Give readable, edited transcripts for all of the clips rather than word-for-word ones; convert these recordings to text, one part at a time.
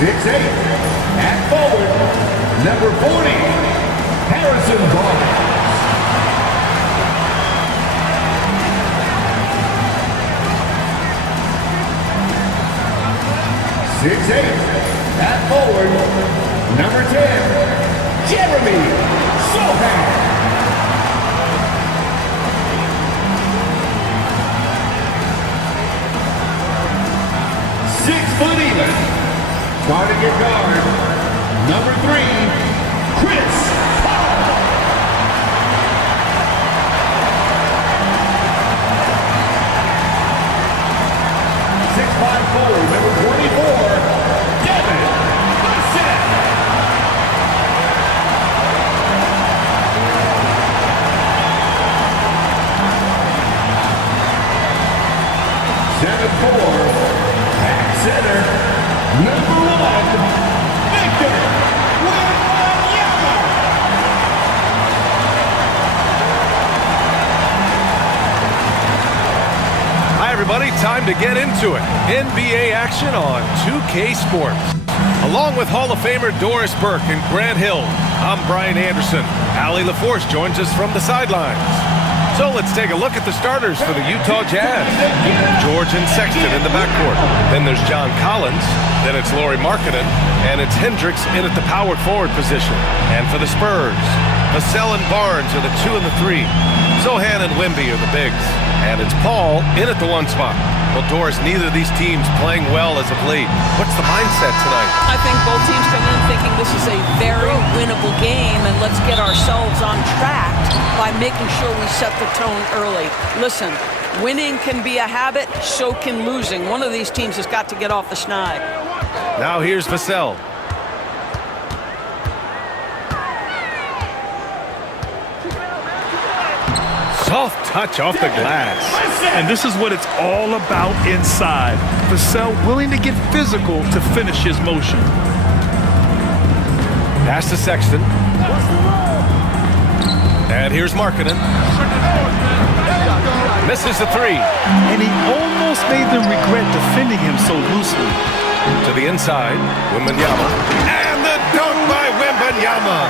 6'8", at forward, number 40, Harrison Barnes. 6'8", at forward, number 10, Jeremy Sohan. 6 foot even, starting at guard, number 3, Chris Paul. 6'5" forward, number 24, Devin Vassell. 7'4", back center, number 1, Victor Wembanyama. Hi everybody, time to get into it. NBA action on 2K Sports. Along with Hall of Famer Doris Burke and Grant Hill, I'm Brian Anderson. Allie LaForce joins us from the sidelines. So let's take a look at the starters for the Utah Jazz. George and Sexton in the backcourt. Then there's John Collins. Then it's Lauri Markkanen. And it's Hendricks in at the power forward position. And for the Spurs, Vassell and Barnes are the 2 and the 3. Sohan and Wemby are the bigs. And it's Paul in at the 1 spot. Well, Doris, neither of these teams playing well as of late. What's the mindset tonight? I think both teams come in thinking this is a very winnable game, and let's get ourselves on track by making sure we set the tone early. Listen, winning can be a habit, so can losing. One of these teams has got to get off the schneid. Now here's Vassell. Soft touch off the glass. And this is what it's all about inside. Vassell willing to get physical to finish his motion. Pass to Sexton. And here's Markkanen. Misses the 3. And he almost made them regret defending him so loosely. To the inside, Wembanyama. And the dunk by Wembanyama.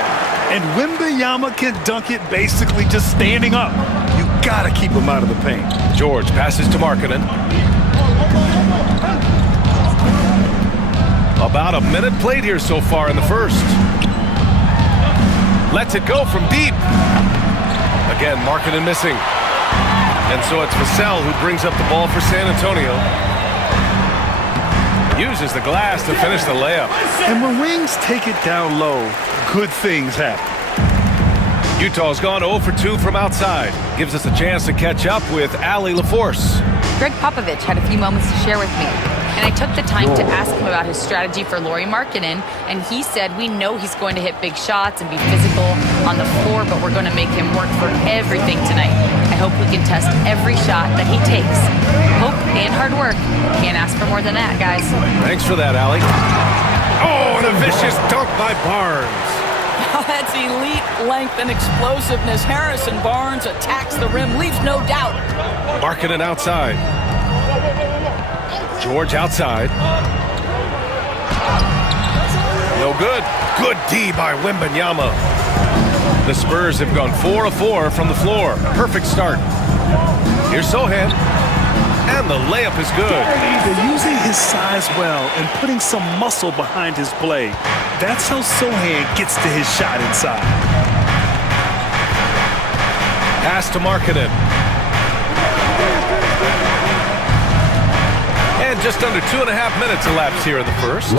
And Wembanyama can dunk it basically just standing up. You gotta keep him out of the paint. George passes to Markkanen. About a minute played here so far in the first. Lets it go from deep. Again, Markkanen missing. And so it's Vassell who brings up the ball for San Antonio. Uses the glass to finish the layup. And when Wings take it down low, good things happen. Utah's gone 0 for 2 from outside. Gives us a chance to catch up with Allie LaForce. Greg Popovich had a few moments to share with me, and I took the time to ask him about his strategy for Lauri Markkanen, and he said, we know he's going to hit big shots and be physical on the floor, but we're going to make him work for everything tonight. I hope we can test every shot that he takes. Hope and hard work. Can't ask for more than that, guys. Thanks for that, Allie. Oh, and a vicious dunk by Barnes. Oh, that's elite length and explosiveness. Harrison Barnes attacks the rim, leaves no doubt. Markkanen outside. George outside. No good. Good D by Wembanyama. The Spurs have gone 4 of 4 from the floor. Perfect start. Here's Sohan. And the layup is good. They're using his size well and putting some muscle behind his play. That's how Sohan gets to his shot inside. Pass to Markkanen. And just under 2.5 minutes elapsed here in the first.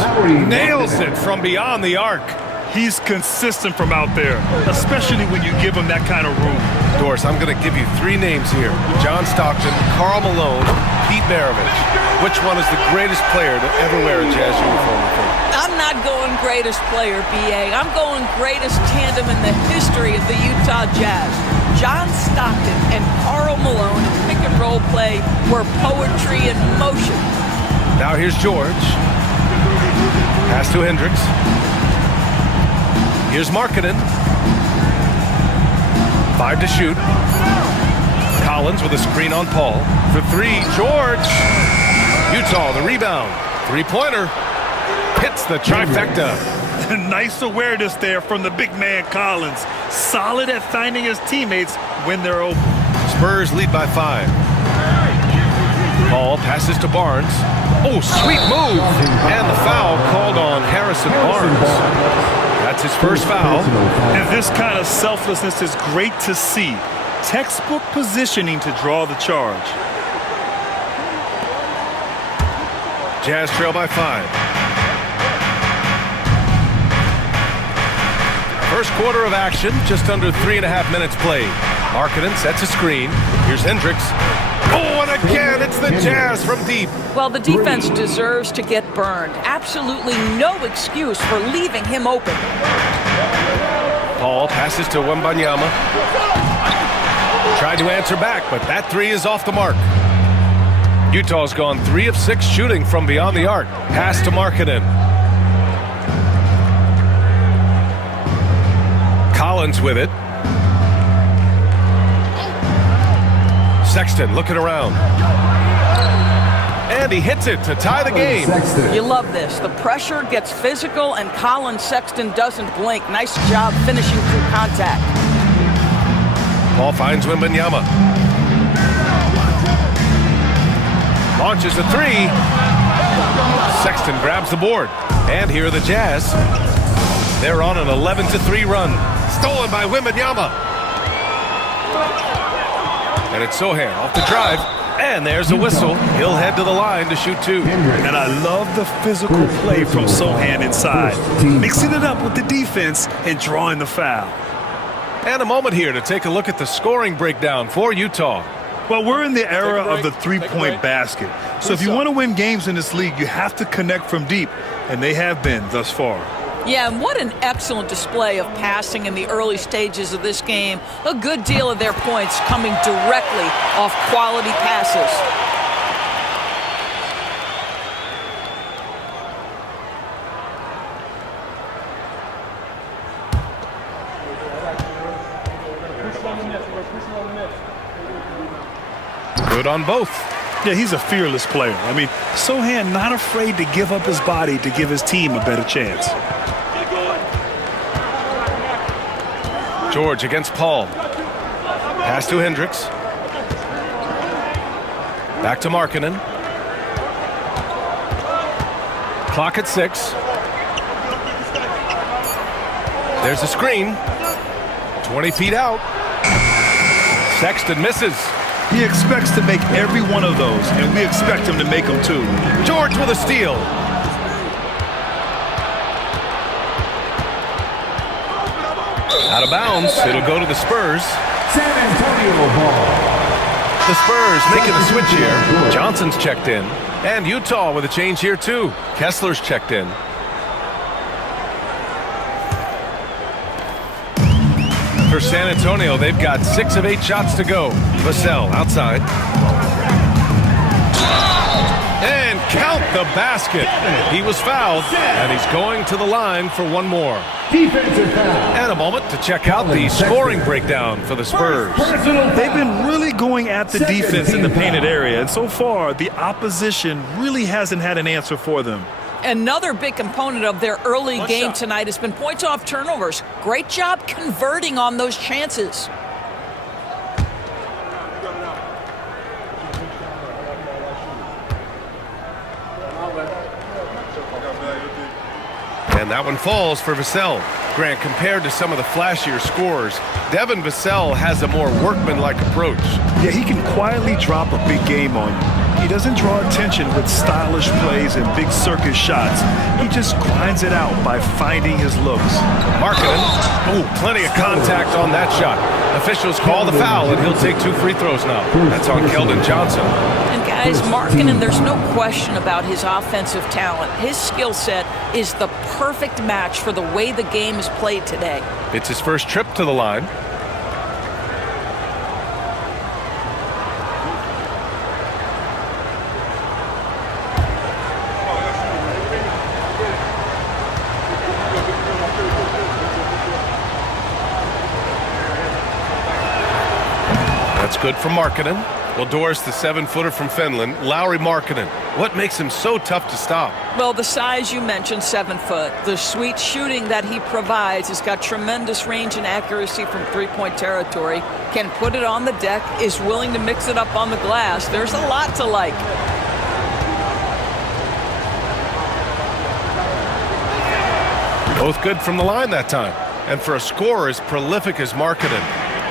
Nails it from beyond the arc. He's consistent from out there, especially when you give him that kind of room. Doris, I'm going to give you 3 names here. John Stockton, Karl Malone, Pete Maravich. Which one is the greatest player to ever wear a Jazz uniform? I'm not going greatest player, B.A. I'm going greatest tandem in the history of the Utah Jazz. John Stockton and Karl Malone in pick-and-roll play were poetry in motion. Now here's George. Pass to Hendricks. Here's Markkanen. 5 to shoot. Collins with a screen on Paul. For 3, George. Utah, the rebound. 3-pointer. hits the trifecta. Nice awareness there from the big man Collins. Solid at finding his teammates when they're open. Spurs lead by 5. Ball passes to Barnes. Oh, sweet move. And the foul called on Harrison Barnes. That's his first foul. And this kind of selflessness is great to see. Textbook positioning to draw the charge. Jazz trail by 5. First quarter of action, just under 3.5 minutes played. Markkanen sets a screen. Here's Hendricks. Oh, and again, it's the Jazz from deep. Well, the defense deserves to get burned. Absolutely no excuse for leaving him open. Paul passes to Wembanyama. Tried to answer back, but that three is off the mark. Utah's gone 3 of 6 shooting from beyond the arc. Pass to Markkanen. Collins with it. Sexton looking around. And he hits it to tie the game. You love this. The pressure gets physical, and Colin Sexton doesn't blink. Nice job finishing through contact. Paul finds Wembanyama. Launches a 3. Sexton grabs the board. And here are the Jazz. They're on an 11-3 run. Stolen by Wembanyama. And it's Sohan off the drive. And there's a whistle. He'll head to the line to shoot 2. And I love the physical play from Sohan inside. Mixing it up with the defense and drawing the foul. And a moment here to take a look at the scoring breakdown for Utah. Well, we're in the era of the three-point basket. So if you want to win games in this league, you have to connect from deep. And they have been thus far. Yeah, and what an excellent display of passing in the early stages of this game. A good deal of their points coming directly off quality passes. Good on both. Yeah, he's a fearless player. I mean, Sohan not afraid to give up his body to give his team a better chance. George against Paul. Pass to Hendricks. Back to Markkanen. Clock at 6. There's a screen. 20 feet out. Sexton misses. He expects to make every one of those, and we expect him to make them too. George with a steal. Out of bounds. It'll go to the Spurs. San Antonio ball. The Spurs making the switch here. Johnson's checked in. And Utah with a change here too. Kessler's checked in. For San Antonio, they've got 6 of 8 shots to go. Vassell outside. And count the basket. He was fouled, and he's going to the line for one more. Defensive foul. And a moment to check out the scoring breakdown for the Spurs. They've been really going at the defense in the painted area, and so far, the opposition really hasn't had an answer for them. Another big component of their early game tonight has been points off turnovers. Great job converting on those chances. And that one falls for Vassell. Grant, compared to some of the flashier scorers, Devin Vassell has a more workmanlike approach. Yeah, he can quietly drop a big game on you. He doesn't draw attention with stylish plays and big circus shots. He just grinds it out by finding his looks. Markkanen. Oh, plenty of contact on that shot. Officials call the foul, and he'll take 2 free throws now. That's on Keldon Johnson. And guys, Markkanen, there's no question about his offensive talent. His skill set is the perfect match for the way the game is played today. It's his first trip to the line. That's good for Markkanen. Well, Doris, the 7-footer from Finland, Lauri Markkanen. What makes him so tough to stop? Well, the size you mentioned, 7 foot. The sweet shooting that he provides has got tremendous range and accuracy from three-point territory. Can put it on the deck, is willing to mix it up on the glass. There's a lot to like. Both good from the line that time. And for a scorer as prolific as Markkanen,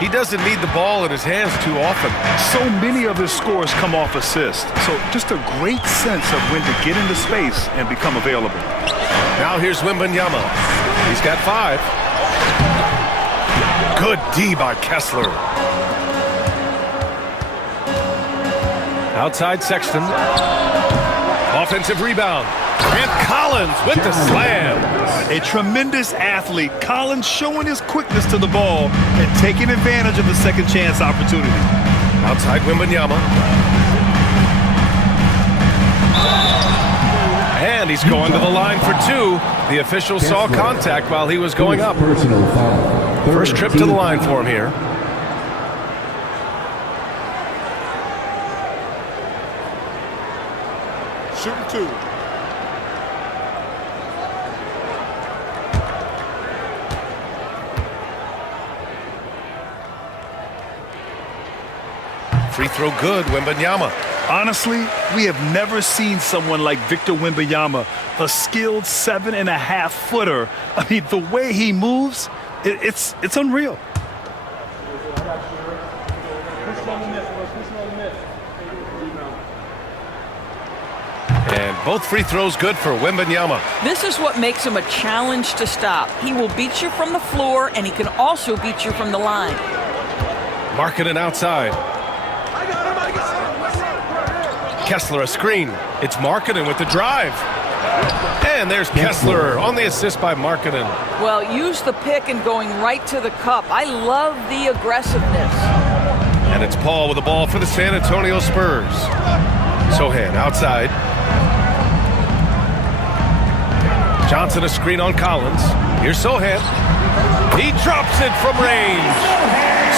he doesn't need the ball in his hands too often. So many of his scores come off assists. So just a great sense of when to get into space and become available. Now here's Wembanyama. He's got 5. Good D by Kessler. Outside Sexton. Offensive rebound. And Collins with the slam. A tremendous athlete. Collins showing his quickness to the ball and taking advantage of the second chance opportunity. Outside Wembanyama. And he's going to the line for 2. The official saw contact while he was going up. Personal foul. First trip to the line for him here. Shooting 2. Free throw good, Wembanyama. Honestly, we have never seen someone like Victor Wembanyama, a skilled 7.5-footer. I mean, the way he moves, it's unreal. And both free throws good for Wembanyama. This is what makes him a challenge to stop. He will beat you from the floor, and he can also beat you from the line. Markkanen outside. Kessler a screen. It's Markkanen with the drive. And there's Kessler on the assist by Markkanen. Well, use the pick and going right to the cup. I love the aggressiveness. And it's Paul with the ball for the San Antonio Spurs. Sohan outside. Johnson a screen on Collins. Here's Sohan. He drops it from range.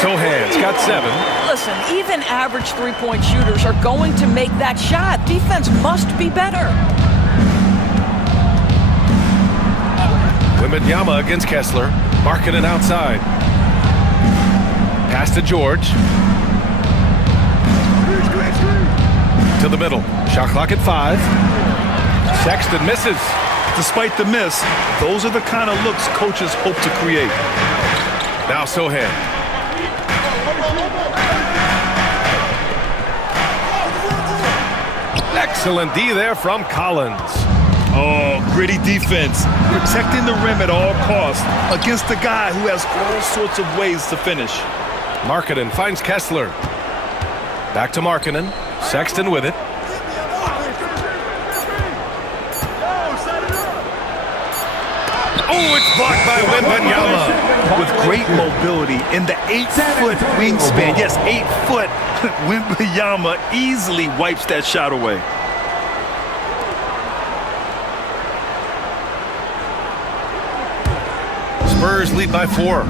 Sohan's got 7. Listen, even average three-point shooters are going to make that shot. Defense must be better. Wembanyama against Kessler. Markkanen outside. Pass to George. To the middle. Shot clock at 5. Sexton misses. Despite the miss, those are the kind of looks coaches hope to create. Now Sohan. Excellent D there from Collins. Oh, gritty defense. Protecting the rim at all costs against a guy who has all sorts of ways to finish. Markkanen finds Kessler. Back to Markkanen. Sexton with it. Oh, it's blocked by Wembanyama. With great mobility in the 8-foot wingspan. Yes, 8 foot. Wembanyama easily wipes that shot away. Spurs lead by 4.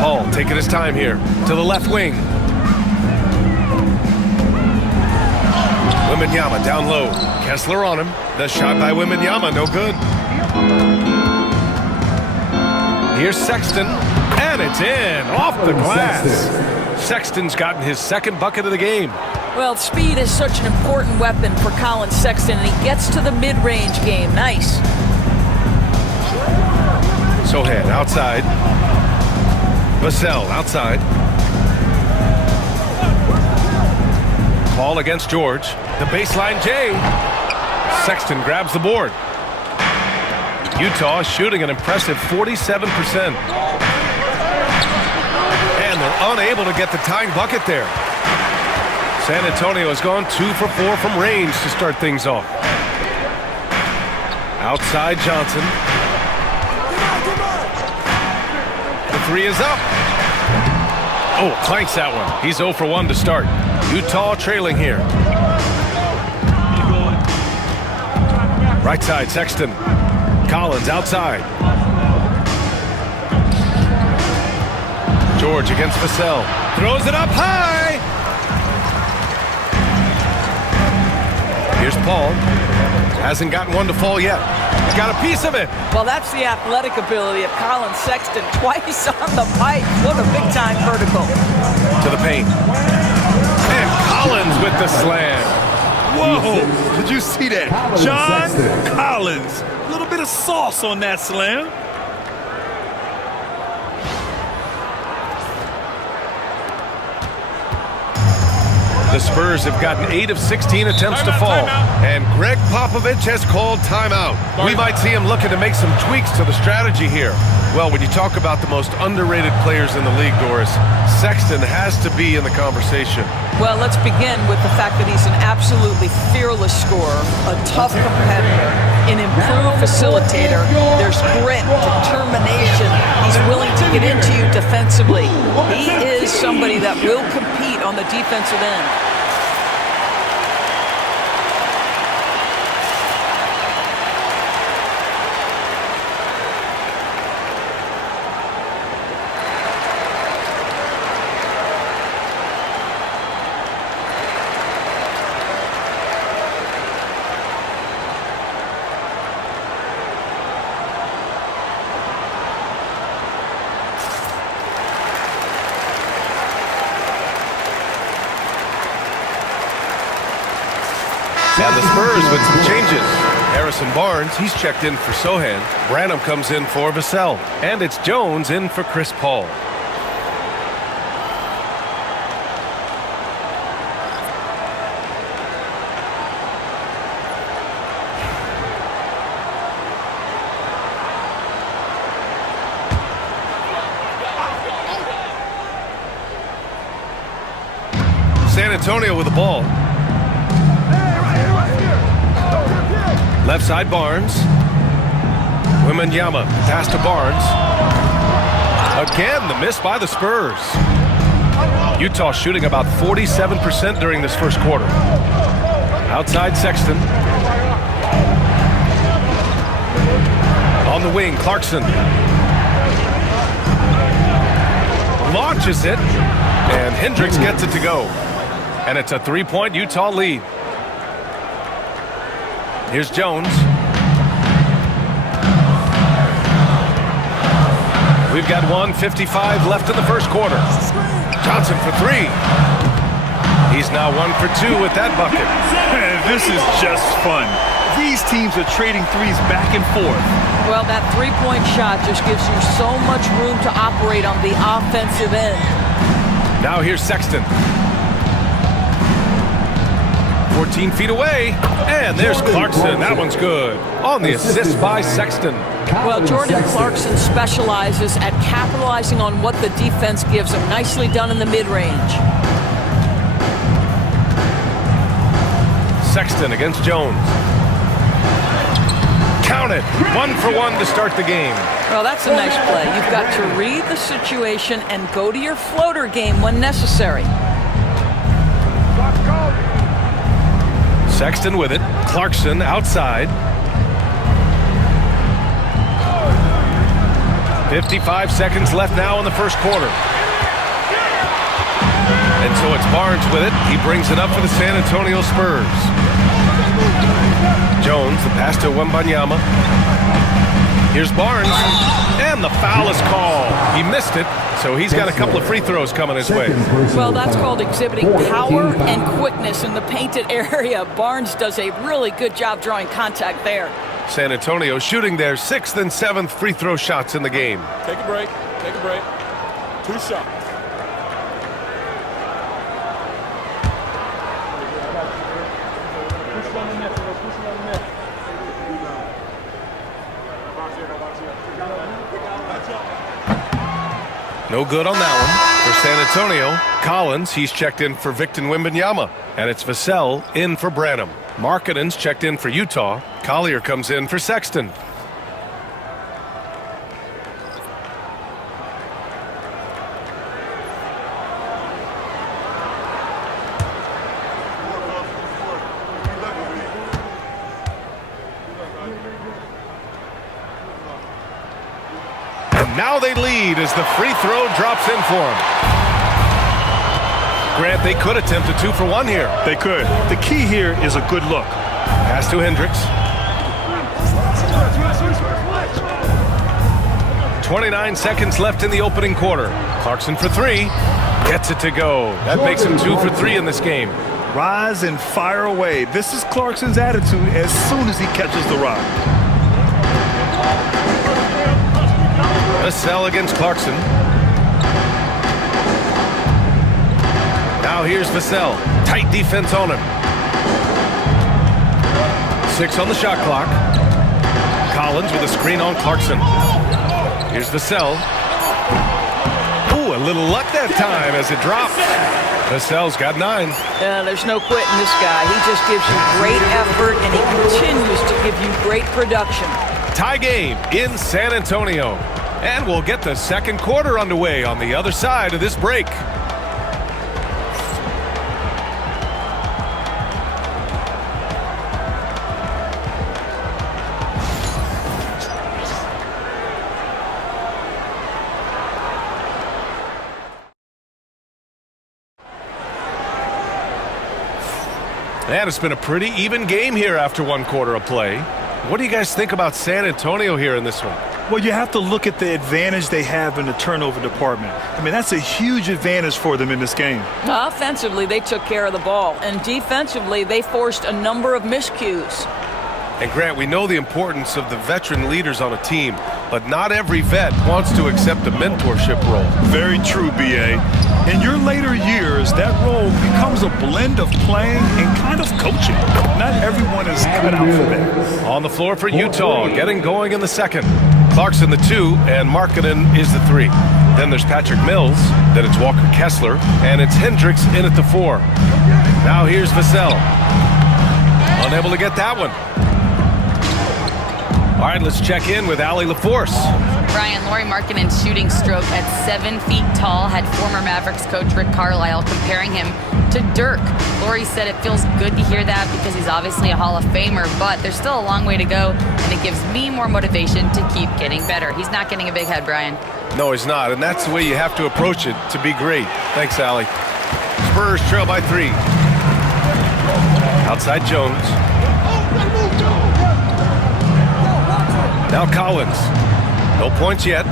Paul taking his time here to the left wing. Wembanyama down low. Kessler on him. The shot by Wembanyama, no good. Here's Sexton, and it's in, off the glass. Sexton's gotten his 2nd bucket of the game. Well, speed is such an important weapon for Colin Sexton, and he gets to the mid-range game. Nice. Sohan outside. Vassell outside. Ball against George. The baseline J. Sexton grabs the board. Utah shooting an impressive 47%. And they're unable to get the tying bucket there. San Antonio has gone 2 for 4 from range to start things off. Outside Johnson. The 3 is up. Oh, clanks that one. He's 0 for 1 to start. Utah trailing here. Right side, Sexton. Collins outside. George against Vassell. Throws it up high. Here's Paul. Hasn't gotten one to fall yet. He's got a piece of it. Well, that's the athletic ability of Colin Sexton. Twice on the pipe. What a big-time vertical. To the paint. And Collins with the slam. Whoa! Did you see that? John Collins. A little bit of sauce on that slam. The Spurs have gotten 8 of 16 attempts to fall. And Greg Popovich has called timeout. We might see him looking to make some tweaks to the strategy here. Well, when you talk about the most underrated players in the league, Doris, Sexton has to be in the conversation. Well, let's begin with the fact that he's an absolutely fearless scorer, a tough competitor, an improved facilitator. There's grit, determination. He's willing to get into you defensively. He is somebody that will compete on the defensive end. And the Spurs with some changes. Harrison Barnes, he's checked in for Sohan. Branham comes in for Vassell. And it's Jones in for Chris Paul. San Antonio with the ball. Left side, Barnes. Wembanyama, pass to Barnes. Again, the miss by the Spurs. Utah shooting about 47% during this first quarter. Outside, Sexton. On the wing, Clarkson. Launches it, and Hendricks gets it to go. And it's a three-point Utah lead. Here's Jones. We've got 1:55 left in the first quarter. Johnson for three. He's now 1 for 2 with that bucket. This is just fun. These teams are trading threes back and forth. Well, that three-point shot just gives you so much room to operate on the offensive end. Now here's Sexton. 14 feet away, and there's Clarkson. That one's good. On the assist by Sexton. Well, Jordan Clarkson specializes at capitalizing on what the defense gives him. Nicely done in the mid-range. Sexton against Jones. Count it. 1 for 1 to start the game. Well, that's a nice play. You've got to read the situation and go to your floater game when necessary. Sexton with it. Clarkson outside. 55 seconds left now in the first quarter. And so it's Barnes with it. He brings it up for the San Antonio Spurs. Jones, the pass to Wembanyama. Here's Barnes. And the foul is called. He missed it, so he's got a couple of free throws coming his way. Well, that's called exhibiting power and quickness in the painted area. Barnes does a really good job drawing contact there. San Antonio shooting their 6th and 7th free throw shots in the game. Take a break. Take a break. 2 shots. No good on that one. For San Antonio, Collins, he's checked in for Victor Wembanyama. And it's Vassell in for Branham. Markkanen's checked in for Utah. Collier comes in for Sexton. Now they lead as the free throw drops in for him. Grant, they could attempt a 2-for-1 here. They could. The key here is a good look. Pass to Hendricks. 29 seconds left in the opening quarter. Clarkson for 3. Gets it to go. That makes him 2 for 3 in this game. Rise and fire away. This is Clarkson's attitude as soon as he catches the rock. Vassell against Clarkson. Now here's Vassell. Tight defense on him. 6 on the shot clock. Collins with a screen on Clarkson. Here's Vassell. Ooh, a little luck that time as it drops. Vassell's got 9. There's no quitting this guy. He just gives you great effort, and he continues to give you great production. Tie game in San Antonio. And we'll get the second quarter underway on the other side of this break. And it's been a pretty even game here after one quarter of play. What do you guys think about San Antonio here in this one? Well, you have to look at the advantage they have in the turnover department. I mean, that's a huge advantage for them in this game. Offensively, they took care of the ball. And defensively, they forced a number of miscues. And Grant, we know the importance of the veteran leaders on a team, but not every vet wants to accept a mentorship role. Very true, B.A. In your later years, that role becomes a blend of playing and kind of coaching. Not everyone is cut out for that. On the floor for Utah, getting going in the second. Clarkson the 2, and Markkanen is the 3. Then there's Patrick Mills, then it's Walker Kessler, and it's Hendricks in at the 4. Now here's Vassell. Unable to get that one. All right, let's check in with Allie LaForce. Brian, Lauri Markkanen's shooting stroke at 7 feet tall had former Mavericks coach Rick Carlisle comparing him to Dirk. Lauri said it feels good to hear that because he's obviously a Hall of Famer, but there's still a long way to go, and it gives me more motivation to keep getting better. He's not getting a big head, Brian. No, he's not, and that's the way you have to approach it to be great. Thanks, Allie. Spurs trail by 3. Outside Jones. Now Collins. No points yet.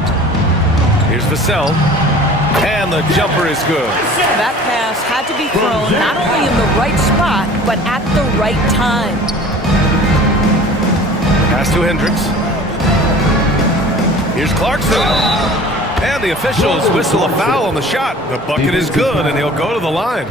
Here's Vassell. And the jumper is good. That pass had to be thrown not only in the right spot, but at the right time. Pass to Hendricks. Here's Clarkson. And the officials whistle a foul on the shot. The bucket is good, and he'll go to the line.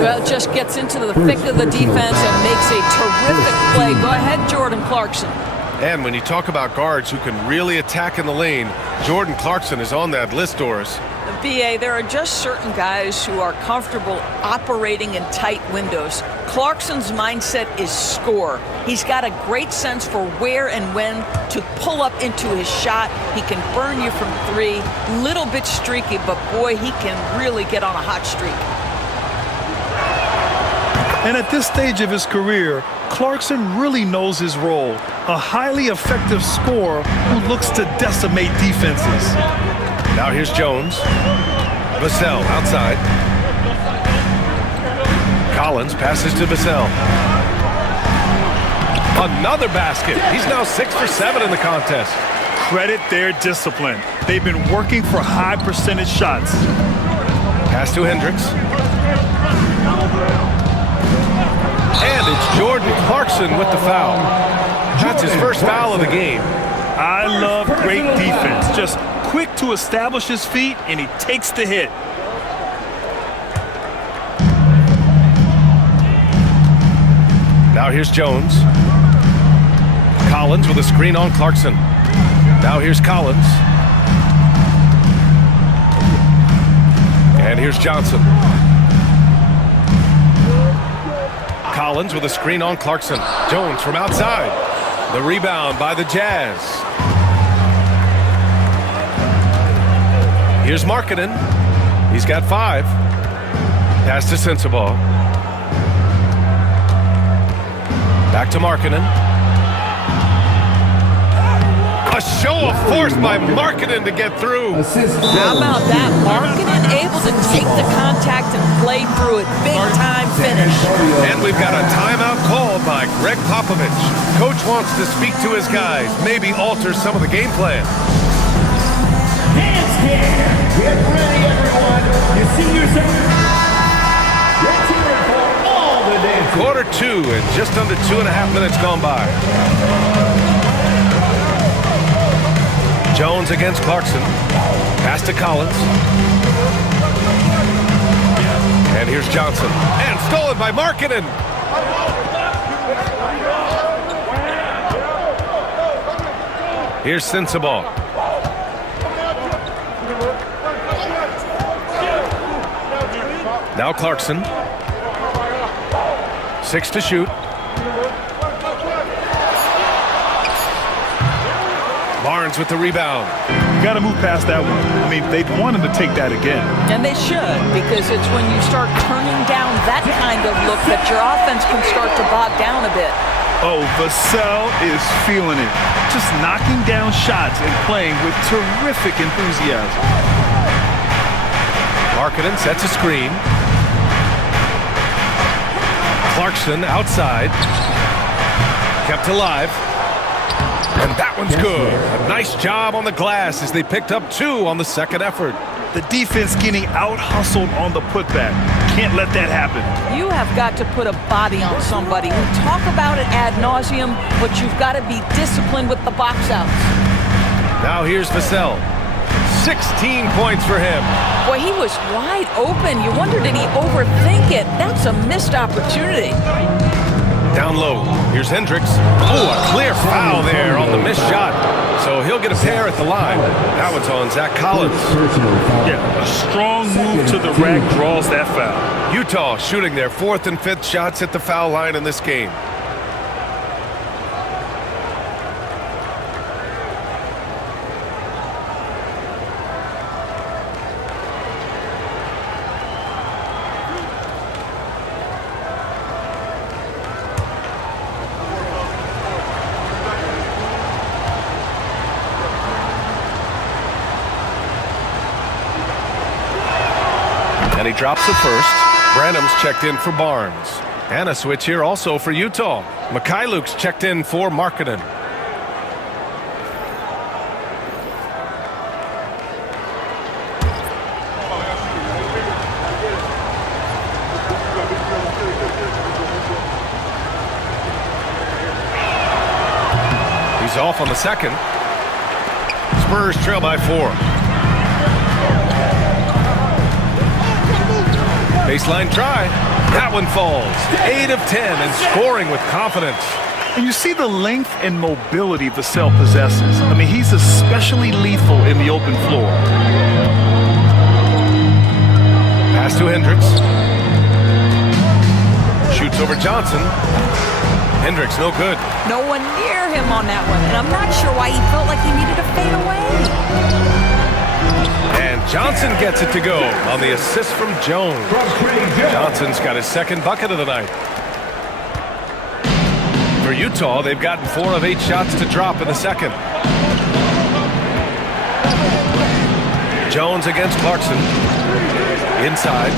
Well, just gets into the thick of the defense and makes a terrific play. Go ahead, Jordan Clarkson. And when you talk about guards who can really attack in the lane, Jordan Clarkson is on that list, Doris. BA, there are just certain guys who are comfortable operating in tight windows. Clarkson's mindset is score. He's got a great sense for where and when to pull up into his shot. He can burn you from 3. Little bit streaky, but boy, he can really get on a hot streak. And at this stage of his career, Clarkson really knows his role. A highly effective scorer who looks to decimate defenses. Now here's Jones. Vassell outside. Collins passes to Vassell. Another basket. He's now 6 for 7 in the contest. Credit their discipline. They've been working for high percentage shots. Pass to Hendricks. And it's Jordan Clarkson with the foul. That's his first foul of the game. I love great defense. Just quick to establish his feet, and he takes the hit. Now here's Jones. Collins with a screen on Clarkson. Now here's Collins. And here's Johnson. Collins with a screen on Clarkson. Jones from outside. The rebound by the Jazz. Here's Markkanen. He's got 5. Pass to Sensabaugh. Back to Markkanen. A show of force by Markkanen to get through. How about that? Markkanen able to take the contact and play through it. Big time finish. And we've got a timeout called by Greg Popovich. Coach wants to speak to his guys, maybe alter some of the game plan. Handstand. Get ready, everyone. You see yourself. Let's hear it for all the dancers. Quarter 2 and just under 2.5 minutes gone by. Jones against Clarkson. Pass to Collins. And here's Johnson. And stolen by Markkanen. Here's Sensabaugh. Now Clarkson. 6 to shoot. Barnes with the rebound. You got to move past that one. I mean, they'd want him to take that again. And they should, because it's when you start turning down that kind of look that your offense can start to bog down a bit. Oh, Vassell is feeling it. Just knocking down shots and playing with terrific enthusiasm. Markkanen sets a screen. Clarkson outside. Kept alive. And that one's good. A nice job on the glass as they picked up 2 on the second effort. The defense getting out-hustled on the putback. Can't let that happen. You have got to put a body on somebody. We talk about it ad nauseum, but you've got to be disciplined with the box outs. Now here's Vassell. 16 points for him. Boy, he was wide open. You wonder, did he overthink it? That's a missed opportunity. Down low. Here's Hendricks. Oh, a clear foul there on the missed shot. So he'll get a pair at the line. That one's on Zach Collins. Yeah, a strong move to the rack draws that foul. Utah shooting their 4th and 5th shots at the foul line in this game. And he drops the first. Branham's checked in for Barnes. And a switch here also for Utah. Mikhailuk's checked in for Markkanen. He's off on the second. Spurs trail by 4. Baseline try. That one falls. 8 of 10 and scoring with confidence. And you see the length and mobility Vassell possesses. I mean, he's especially lethal in the open floor. Pass to Hendricks. Shoots over Johnson. Hendricks no good. No one near him on that one, and I'm not sure why he felt like he needed to fade away. And Johnson gets it to go on the assist from Jones. Johnson's got his 2nd bucket of the night. For Utah, they've gotten 4 of 8 shots to drop in the second. Jones against Clarkson. Inside.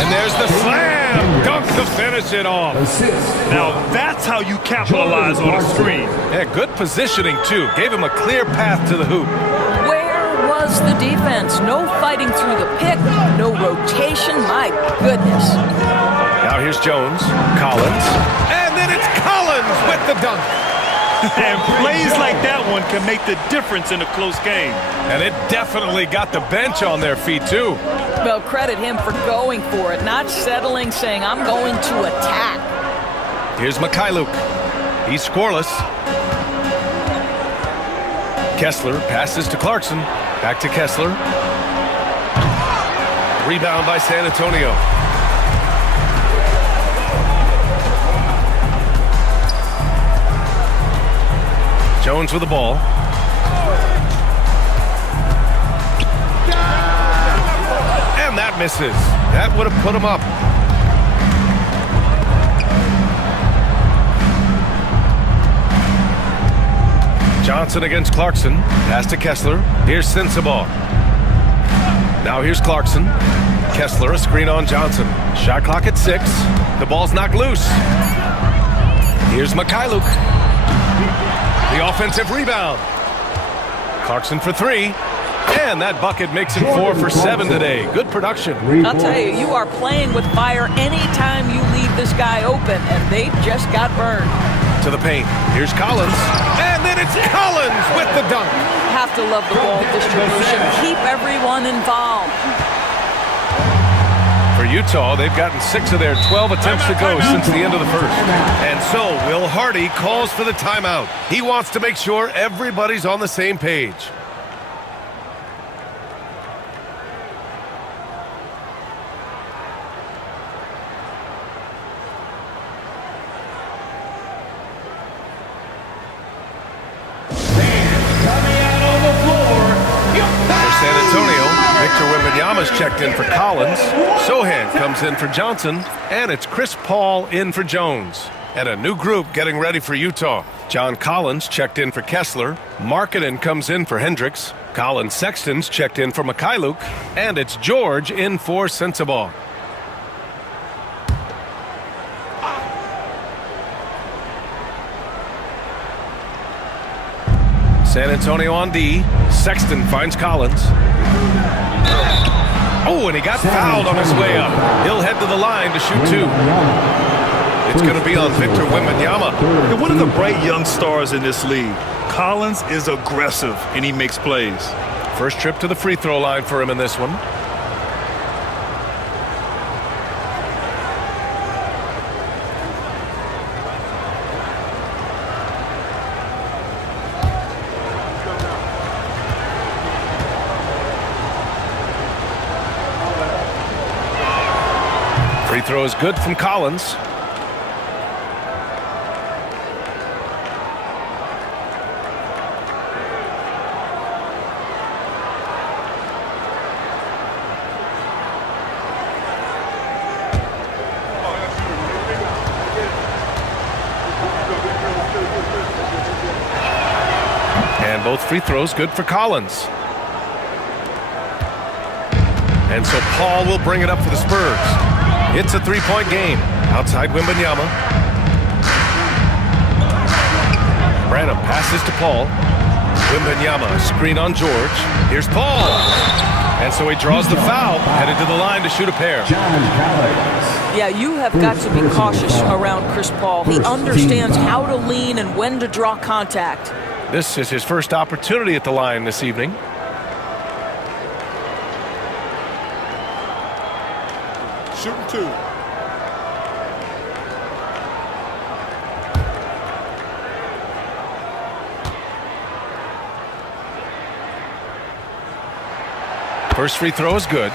And there's the slam. Dunk to finish it off. Now that's how you capitalize on a screen. Yeah, good positioning, too. Gave him a clear path to the hoop. Was the defense. No fighting through the pick, no rotation. My goodness. Now here's Jones, Collins, and then it's Collins with the dunk. And plays like that one can make the difference in a close game. And it definitely got the bench on their feet, too. Well, credit him for going for it, not settling, saying, I'm going to attack. Here's Mikhailuk. He's scoreless. Kessler passes to Clarkson. Back to Kessler. Rebound by San Antonio. Jones with the ball. And that misses. That would have put him up. Johnson against Clarkson. Pass to Kessler. Here's Sensabaugh. Now here's Clarkson. Kessler, a screen on Johnson. Shot clock at 6. The ball's knocked loose. Here's Mikhailuk. The offensive rebound. Clarkson for 3. And that bucket makes him 4 for 7 today. Good production. I'll tell you, you are playing with fire anytime you leave this guy open, and they just got burned. To the paint. Here's Collins. And then it's Collins with the dunk. Have to love the ball distribution. Keep everyone involved. For Utah, they've gotten 6 of their 12 attempts to go since the end of the first. And so Will Hardy calls for the timeout. He wants to make sure everybody's on the same page. Checked in for Collins. Sohan comes in for Johnson. And it's Chris Paul in for Jones. And a new group getting ready for Utah. John Collins checked in for Kessler. Markkanen comes in for Hendricks. Colin Sexton's checked in for Mikhailuk. And it's George in for Sensabaugh. San Antonio on D. Sexton finds Collins. Oh, and he got fouled on his way up. He'll head to the line to shoot 2. It's going to be on Victor Wembanyama. One of the bright young stars in this league. Collins is aggressive, and he makes plays. First trip to the free throw line for him in this one. Free throw is good from Collins. And both free throws good for Collins. And so Paul will bring it up for the Spurs. It's a 3-point game. Outside Wembanyama. Branham passes to Paul. Wembanyama, screen on George. Here's Paul. And so he draws the foul, headed to the line to shoot a pair. Yeah, you have got to be cautious around Chris Paul. He understands how to lean and when to draw contact. This is his first opportunity at the line this evening. Shooting 2. First free throw is good.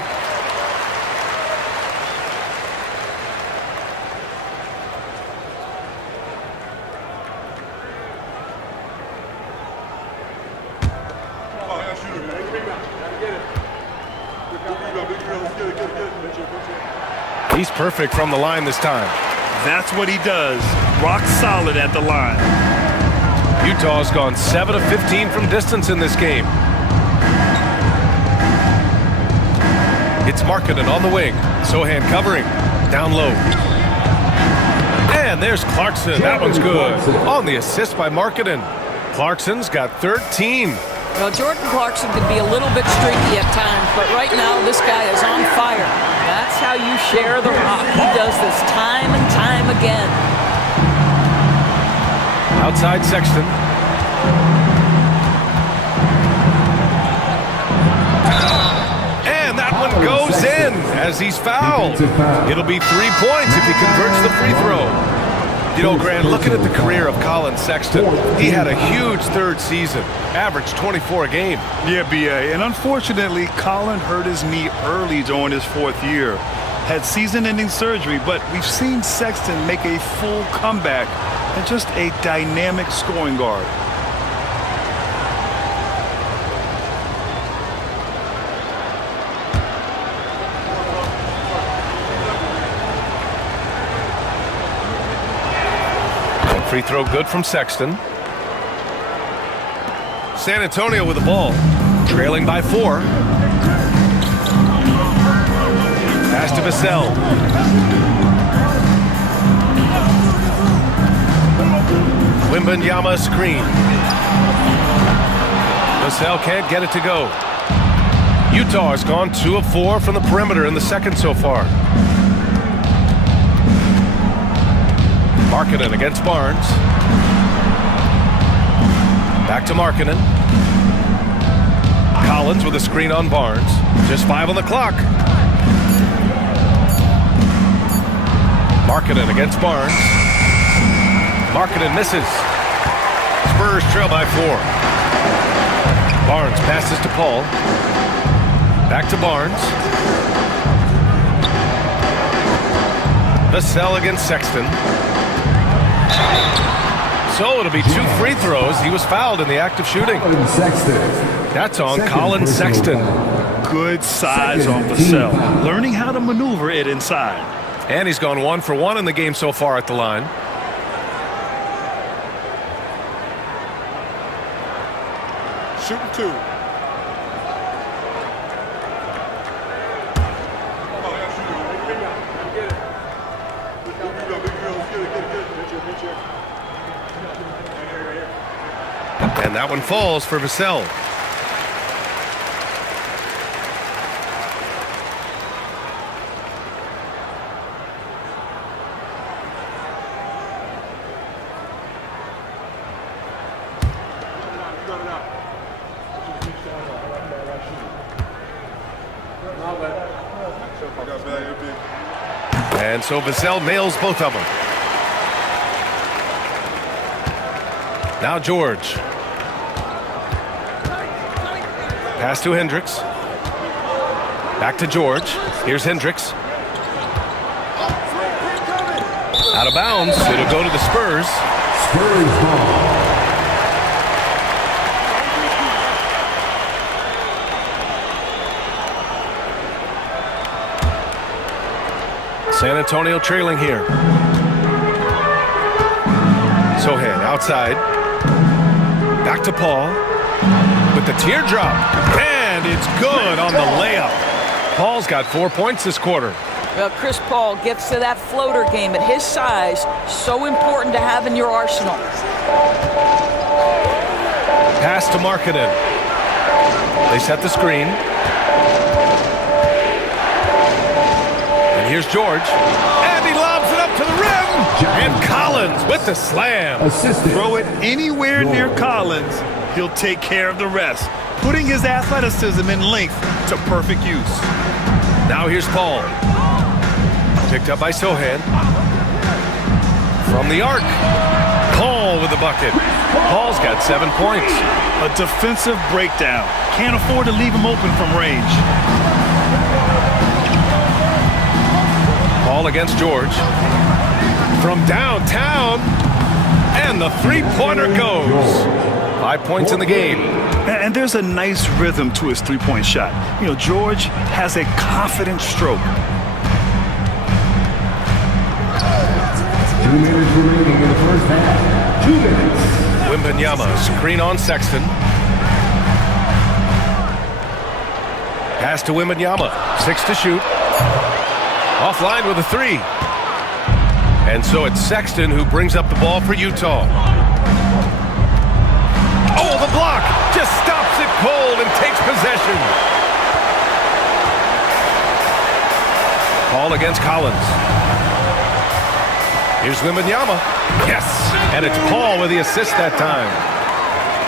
He's perfect from the line this time. That's what he does. Rock solid at the line. Utah's gone 7 of 15 from distance in this game. It's Markkanen on the wing. Sohan covering. Down low. And there's Clarkson. That one's good. On the assist by Markkanen. Clarkson's got 13. Well, Jordan Clarkson can be a little bit streaky at times, but right now this guy is on fire. That's how you share the rock. He does this time and time again. Outside Sexton. And that one goes in as he's fouled. It'll be 3 points if he converts the free throw. You know, Grant, looking at the career of Colin Sexton, he had a huge third season, averaged 24 a game. Yeah, B.A. And unfortunately, Colin hurt his knee early during his 4th year. Had season-ending surgery, but we've seen Sexton make a full comeback and just a dynamic scoring guard. Free throw good from Sexton. San Antonio with the ball, trailing by 4. Pass to Vassell. Wembanyama screen. Vassell can't get it to go. Utah has gone 2 of 4 from the perimeter in the second so far. Markkanen against Barnes. Back to Markkanen. Collins with a screen on Barnes. Just 5 on the clock. Markkanen against Barnes. Markkanen misses. Spurs trail by 4. Barnes passes to Paul. Back to Barnes. Vassell against Sexton. So it'll be 2 free throws. He was fouled in the act of shooting. That's on Colin Sexton. Good size on Vassell. Learning how to maneuver it inside. And he's gone 1 for 1 in the game so far at the line. Shooting 2. And that one falls for Vassell. And so Vassell nails both of them. Now George. Pass to Hendricks. Back to George. Here's Hendricks. Out of bounds. It'll go to the Spurs. Spurs ball. San Antonio trailing here. Sohan outside. Back to Paul with the teardrop. And it's good on the layup. Paul's got 4 points this quarter. Well, Chris Paul gets to that floater game at his size. So important to have in your arsenal. Pass to Markkanen. They set the screen. Here's George, and he lobs it up to the rim, and Collins with the slam. Assistant. Throw it anywhere near Collins, he'll take care of the rest, putting his athleticism and length to perfect use. Now here's Paul. Picked up by Sohan. From the arc, Paul with the bucket. Paul's got 7 points. A defensive breakdown. Can't afford to leave him open from range. Paul against George. From downtown. And the three-pointer goes. 5 points in the game. And there's a nice rhythm to his three-point shot. You know, George has a confident stroke. 2 minutes remaining in the first half. 2 minutes. Wembanyama, screen on Sexton. Pass to Wembanyama. 6 to shoot. Offline with a 3. And so it's Sexton who brings up the ball for Utah. Oh, the block just stops it cold and takes possession. Paul against Collins. Here's Wembanyama. Yes, and it's Paul with the assist that time.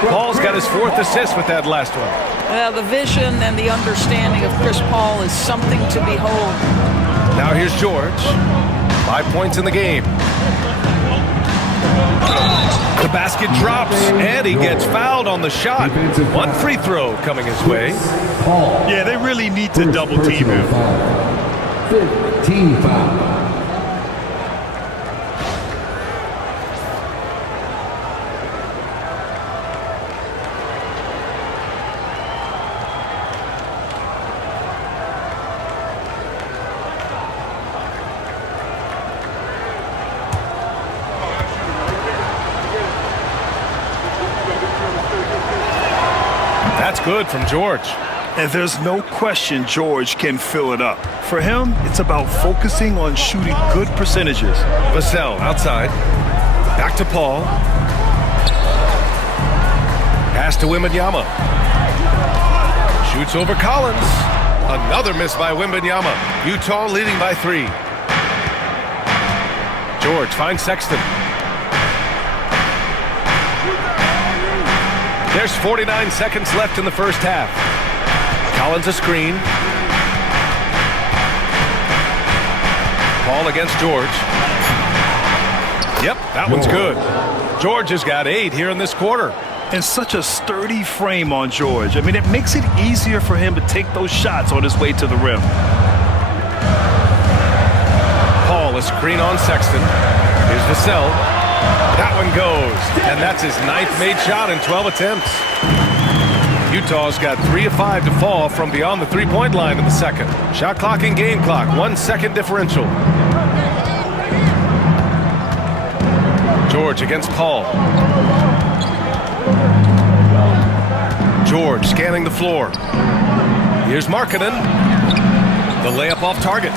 Paul's got his 4th assist with that last one. The vision and the understanding of Chris Paul is something to behold. Now here's George. 5 points in the game. The basket drops, and he gets fouled on the shot. 1 free throw coming his way. Yeah, they really need to double team him. 15 foul. That's good from George. And there's no question George can fill it up. For him, it's about focusing on shooting good percentages. Vassell outside. Back to Paul. Pass to Wembanyama. Shoots over Collins. Another miss by Wembanyama. Utah leading by 3. George finds Sexton. There's 49 seconds left in the first half. Collins a screen. Paul against George. Yep, that one's good. George has got 8 here in this quarter. And such a sturdy frame on George. I mean, it makes it easier for him to take those shots on his way to the rim. Paul a screen on Sexton. Here's Vassell. That one goes. And that's his 9th made shot in 12 attempts. Utah's got 3 of 5 to fall from beyond the three-point line in the second. Shot clock and game clock, 1 second differential. George against Paul. George scanning the floor. Here's Markkanen. The layup off target.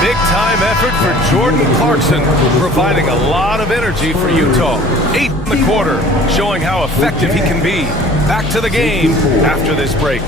Big-time effort for Jordan Clarkson, providing a lot of energy for Utah. 8 in the quarter, showing how effective he can be. Back to the game after this break.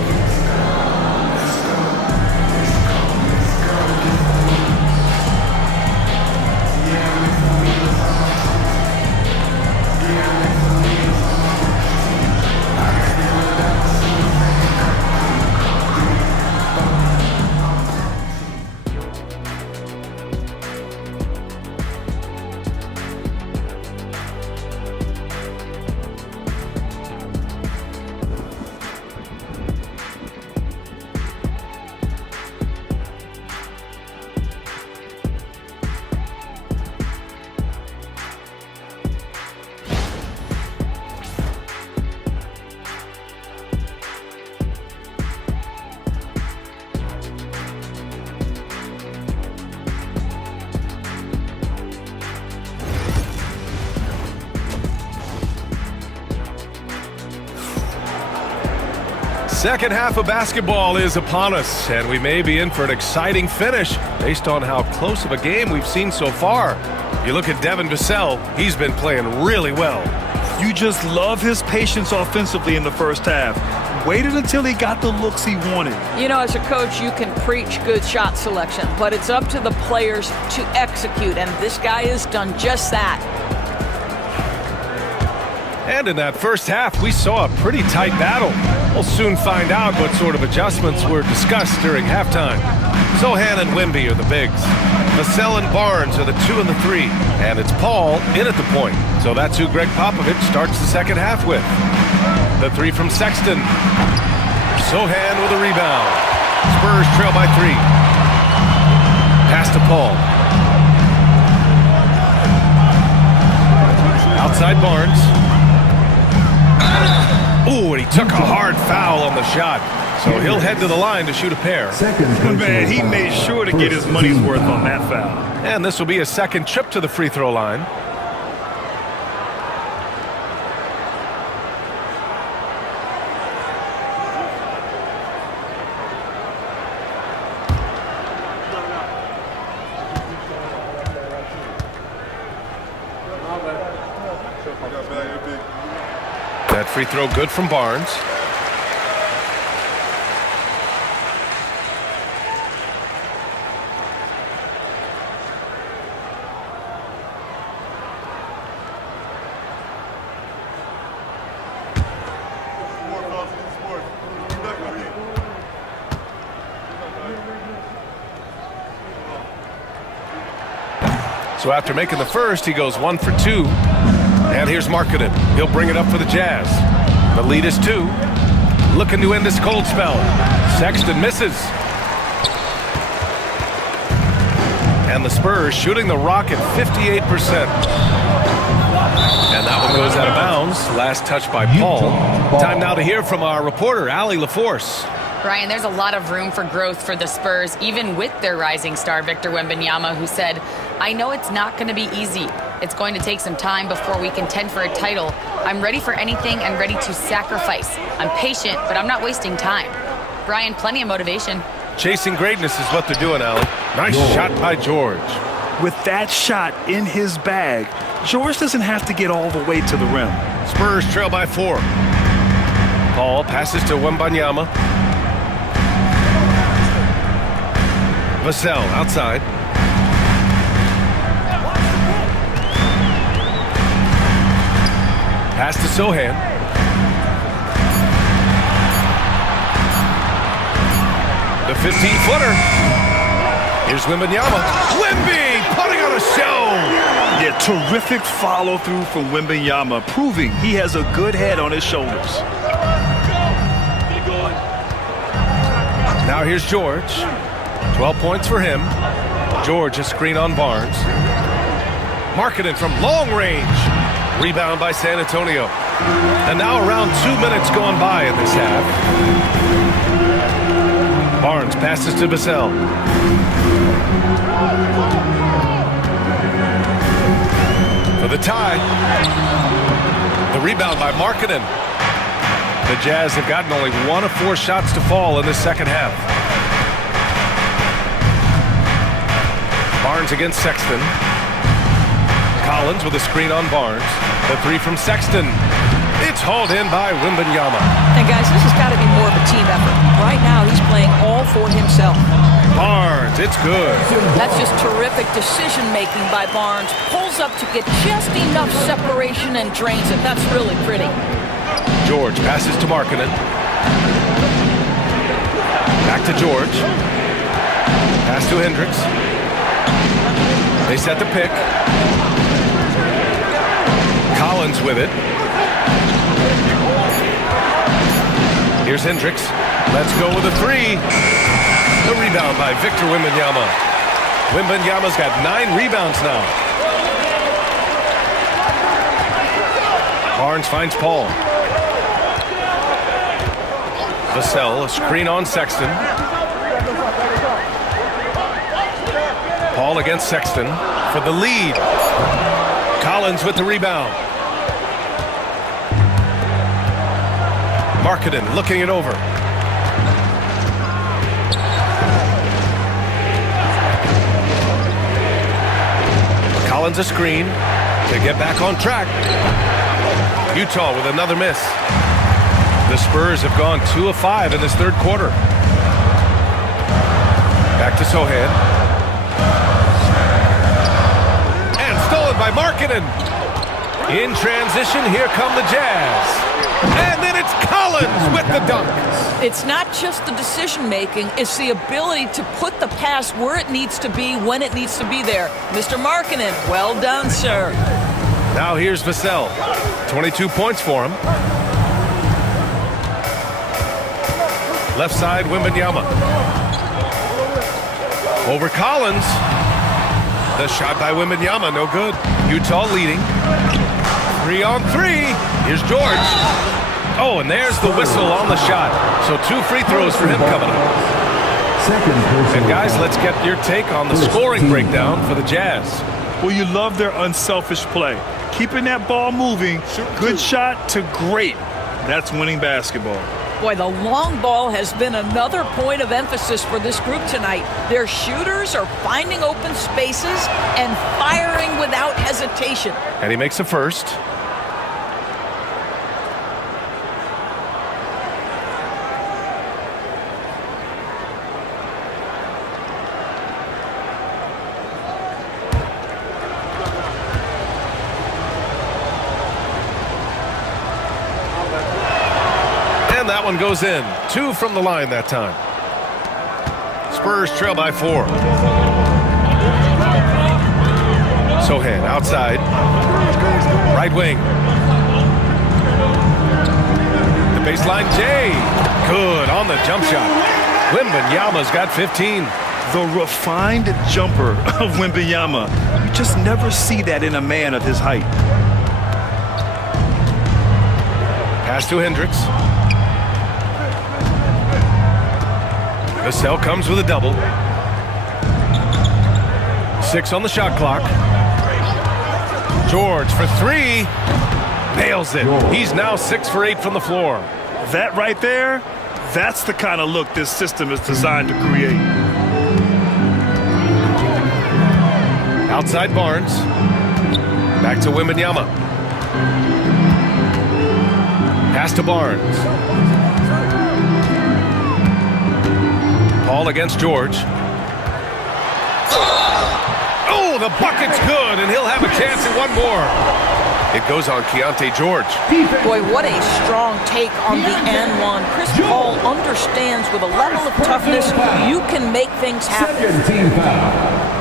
Second half of basketball is upon us, and we may be in for an exciting finish based on how close of a game we've seen so far. You look at Devin Vassell, he's been playing really well. You just love his patience offensively in the first half. Waited until he got the looks he wanted. You know, as a coach, you can preach good shot selection, but it's up to the players to execute, and this guy has done just that. And in that first half, we saw a pretty tight battle. We'll soon find out what sort of adjustments were discussed during halftime. Sochan and Wemby are the bigs. Vassell and Barnes are the 2 and the 3. And it's Paul in at the point. So that's who Greg Popovich starts the second half with. The 3 from Sexton. Sochan with a rebound. Spurs trail by 3. Pass to Paul. Outside Barnes. Ooh, and he took a hard foul on the shot. So he'll head to the line to shoot a pair. Man, he made sure to get his money's worth on that foul. And this will be a second trip to the free throw line. That free throw good from Barnes. So after making the first, he goes 1 for 2. And here's Markkanen. He'll bring it up for the Jazz. The lead is 2. Looking to end this cold spell. Sexton misses. And the Spurs shooting the rock at 58%. And that one goes out of bounds. Last touch by Paul. Time now to hear from our reporter, Allie LaForce. Brian, there's a lot of room for growth for the Spurs, even with their rising star, Victor Wembanyama, who said, "I know it's not going to be easy, It's going to take some time before we contend for a title. I'm ready for anything and ready to sacrifice. I'm patient, but I'm not wasting time. Brian, plenty of motivation. Chasing greatness is what they're doing, Allie. Nice shot by George. With that shot in his bag, George doesn't have to get all the way to the rim. Spurs trail by 4. Paul passes to Wembanyama. Vassell outside. Pass to Sohan. The 15-footer. Here's Wembanyama. Wemby putting on a show. Yeah, terrific follow-through from Wembanyama, proving he has a good head on his shoulders. Now here's George. 12 points for him. George, a screen on Barnes. Marketing from long range. Rebound by San Antonio. And now around 2 minutes gone by in this half. Barnes passes to Vassell. For the tie. The rebound by Markkanen. The Jazz have gotten only 1 of 4 shots to fall in the second half. Barnes against Sexton. Collins with a screen on Barnes. The 3 from Sexton. It's hauled in by Wembanyama. And guys, this has got to be more of a team effort. Right now, he's playing all for himself. Barnes, it's good. That's just terrific decision-making by Barnes. Pulls up to get just enough separation and drains it. That's really pretty. George passes to Markkanen. Back to George. Pass to Hendricks. They set the pick. Collins with it. Here's Hendricks. Let's go with a 3. The rebound by Victor Wembanyama. Wembanyama's got 9 rebounds now. Barnes finds Paul. Vassell, a screen on Sexton. Paul against Sexton for the lead. Collins with the rebound. Markkanen looking it over. Collins a screen to get back on track. Utah with another miss. The Spurs have gone 2 of 5 in this third quarter. Back to Sohan. And stolen by Markkanen. In transition, here come the Jazz. And then it's Collins with the dunk. It's not just the decision-making, it's the ability to put the pass where it needs to be, when it needs to be there. Mr. Markkanen, well done, sir. Now here's Vassell. 22 points for him. Left side, Wembanyama. Over Collins. The shot by Wembanyama, no good. Utah leading. 3 on 3. Here's George. Oh, and there's the whistle on the shot. So 2 free throws for him coming up. And guys, let's get your take on the scoring breakdown for the Jazz. Well, you love their unselfish play. Keeping that ball moving, good shot to great. That's winning basketball. Boy, the long ball has been another point of emphasis for this group tonight. Their shooters are finding open spaces and firing without hesitation. And he makes a first. That one goes in. 2 from the line that time. Spurs trail by 4. Sohan outside. Right wing. The baseline, Jay. Good on the jump shot. Wembanyama's got 15. The refined jumper of Wembanyama. You just never see that in a man of his height. Pass to Hendricks. Vassell comes with a double. 6 on the shot clock. George for three. Nails it. He's now 6 for 8 from the floor. That right there, that's the kind of look this system is designed to create. Outside Barnes. Back to Wembanyama. Pass to Barnes. Paul against George. Oh, the bucket's good, and he'll have a chance at one more. It goes on Keontae George. Boy, what a strong take on the N1. Chris Paul understands with a level of toughness, you can make things happen. Second team foul.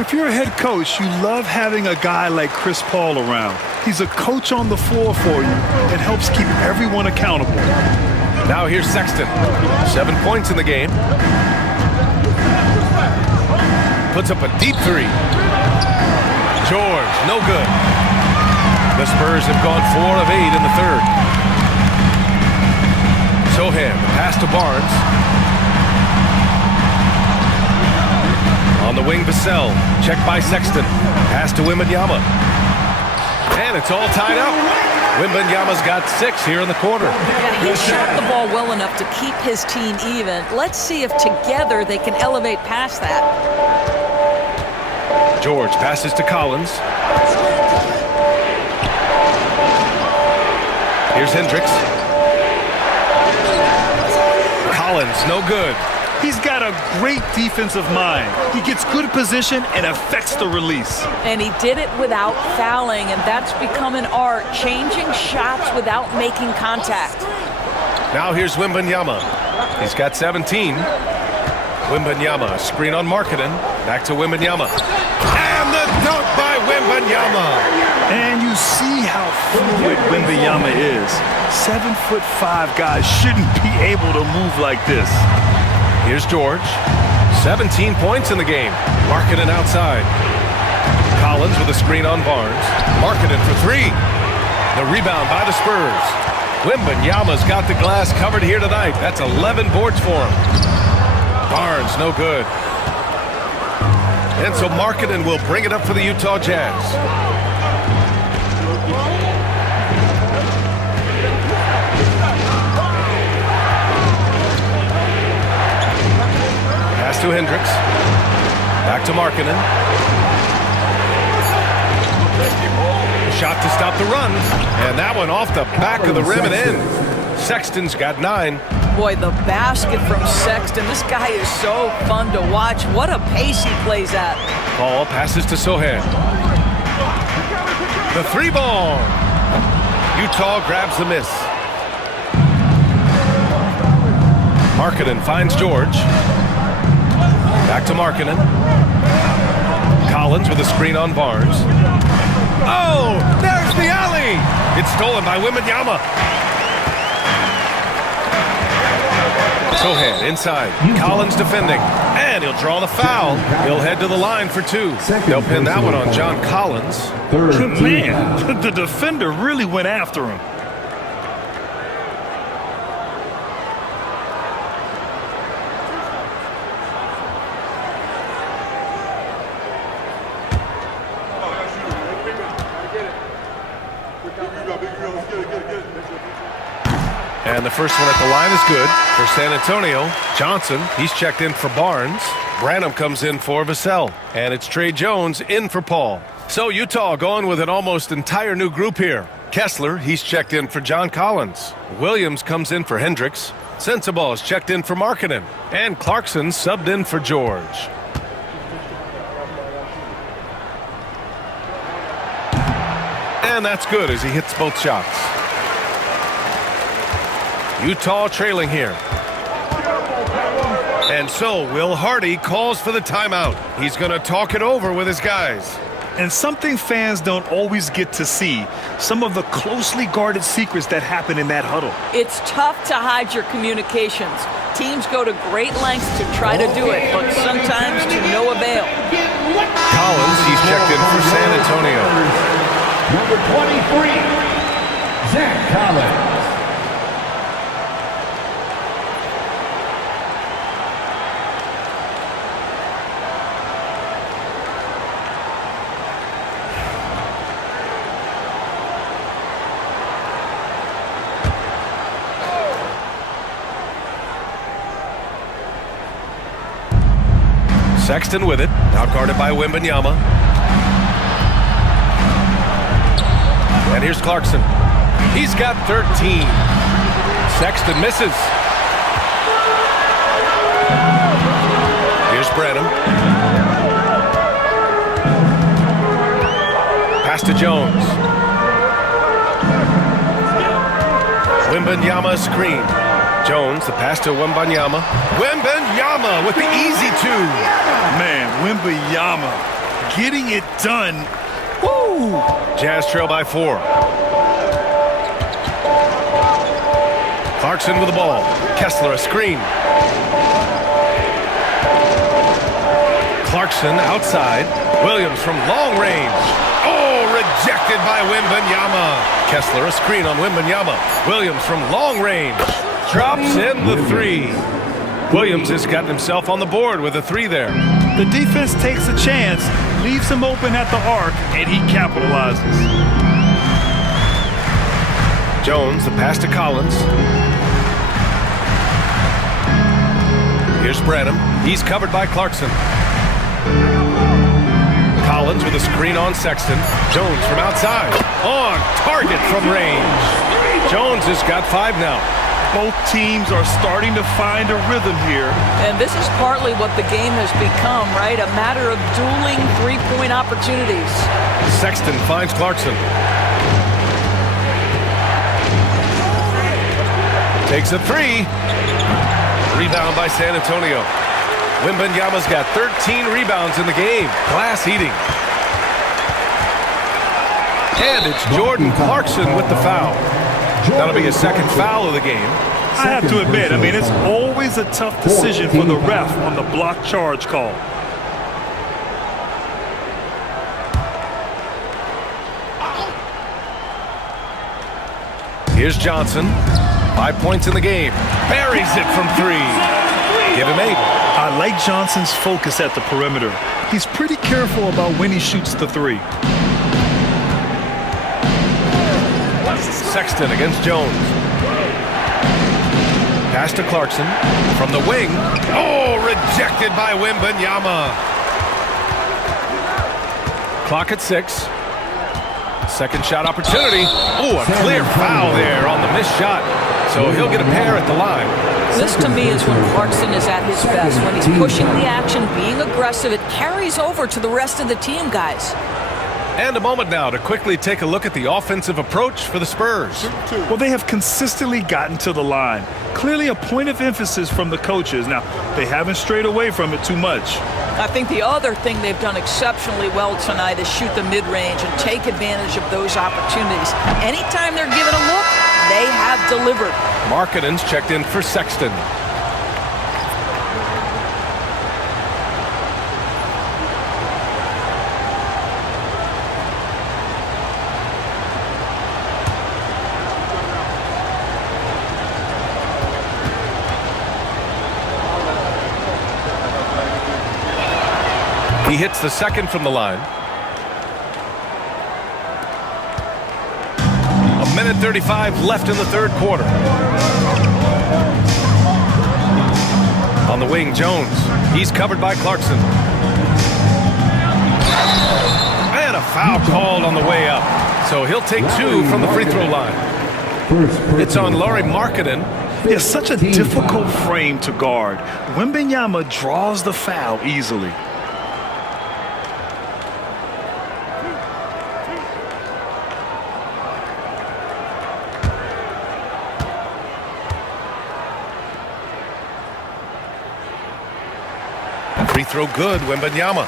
If you're a head coach, you love having a guy like Chris Paul around. He's a coach on the floor for you and helps keep everyone accountable. Now here's Sexton. 7 points in the game. Puts up a deep three. George, no good. The Spurs have gone 4 of 8 in the third. Sohan, pass to Barnes. On the wing, Vassell. Checked by Sexton. Pass to Wembanyama. And it's all tied up. Wembanyama's got 6 here in the quarter. Yeah, he shot the ball well enough to keep his team even. Let's see if together they can elevate past that. George passes to Collins. Here's Hendricks. Collins, no good. He's got a great defensive mind. He gets good position and affects the release. And he did it without fouling, and that's become an art, changing shots without making contact. Now here's Wembanyama. He's got 17. Wembanyama, screen on Markkanen. Back to Wembanyama. And the dunk by Wembanyama. And you see how fluid Wembanyama is. 7'5" guys shouldn't be able to move like this. Here's George. 17 points in the game. Markkanen outside. Collins with a screen on Barnes. Markkanen for 3. The rebound by the Spurs. Wembanyama's got the glass covered here tonight. That's 11 boards for him. Barnes, no good. And so Markkanen will bring it up for the Utah Jazz. Pass to Hendricks. Back to Markkanen. Shot to stop the run. And that one off the back of the rim and in. Sexton's got 9. Boy, the basket from Sexton. This guy is so fun to watch. What a pace he plays at. Paul passes to Sohan. The 3 ball. Utah grabs the miss. Markkanen finds George. Back to Markkanen. Collins with a screen on Barnes. Oh, there's the alley. It's stolen by Wembanyama. Sohan inside. Collins defending. And he'll draw the foul. He'll head to the line for 2. They'll pin that one on John Collins. Man, the defender really went after him. And the first one at the line is good for San Antonio. Johnson, he's checked in for Barnes. Branham comes in for Vassell. And it's Trey Jones in for Paul. So Utah going with an almost entire new group here. Kessler, he's checked in for John Collins. Williams comes in for Hendricks. Sensabaugh is checked in for Markkanen. And Clarkson subbed in for George. And that's good as he hits both shots. Utah trailing here. And so Will Hardy calls for the timeout. He's going to talk it over with his guys. And something fans don't always get to see, some of the closely guarded secrets that happen in that huddle. It's tough to hide your communications. Teams go to great lengths to try to do it, but sometimes to no avail. Collins, he's checked in for San Antonio. Number 23, Zach Collins. Sexton with it, out guarded by Wembanyama. And here's Clarkson. He's got 13. Sexton misses. Here's Branham. Pass to Jones. Wembanyama screen. Jones, the pass to Wembanyama. Wembanyama with the easy two. Man, Wembanyama getting it done. Woo! Jazz trail by 4. Clarkson with the ball. Kessler a screen. Clarkson outside. Williams from long range. Oh, rejected by Wembanyama. Kessler a screen on Wembanyama. Williams from long range. Drops in the 3. Williams has gotten himself on the board with a 3 there. The defense takes a chance, leaves him open at the arc, and he capitalizes. Jones, the pass to Collins. Here's Branham. He's covered by Clarkson. Collins with a screen on Sexton. Jones from outside. On target from range. Jones has got 5 now. Both teams are starting to find a rhythm here. And this is partly what the game has become, right? A matter of dueling three-point opportunities. Sexton finds Clarkson. Takes a 3. Rebound by San Antonio. Wembanyama's got 13 rebounds in the game. Glass eating. And it's Jordan Clarkson with the foul. That'll be his second foul of the game. I have to admit, it's always a tough decision for the ref on the block charge call. Here's Johnson. 5 points in the game. Buries it from 3. Give him 8. I like Johnson's focus at the perimeter. He's pretty careful about when he shoots the 3. Sexton against Jones. Pass to Clarkson from the wing. Oh, rejected by Wembanyama. Clock at 6. Second shot opportunity. Oh, a clear foul there on the missed shot. So he'll get a pair at the line. This to me is when Clarkson is at his best. When he's pushing the action, being aggressive, it carries over to the rest of the team, guys. And a moment now to quickly take a look at the offensive approach for the Spurs. Well, they have consistently gotten to the line. Clearly a point of emphasis from the coaches. Now, they haven't strayed away from it too much. I think the other thing they've done exceptionally well tonight is shoot the mid-range and take advantage of those opportunities. Anytime they're given a look, they have delivered. Markkanen's checked in for Sexton. He hits the second from the line. 1:35 left in the third quarter. On the wing, Jones. He's covered by Clarkson. And a foul called on the way up. So he'll take 2 from the free throw line. It's on Lauri Markkanen. It's such a difficult frame to guard. Wembanyama draws the foul easily. Free throw good, Wembanyama.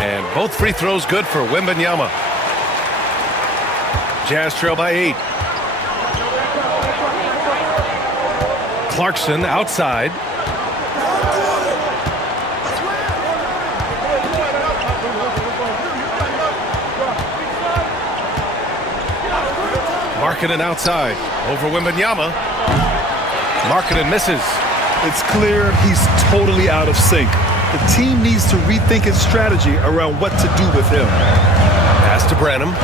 And both free throws good for Wembanyama. Jazz trail by 8. Clarkson outside. Markkanen outside. Over Wembanyama. Markkanen misses. It's clear he's totally out of sync. The team needs to rethink its strategy around what to do with him. Pass to Branham.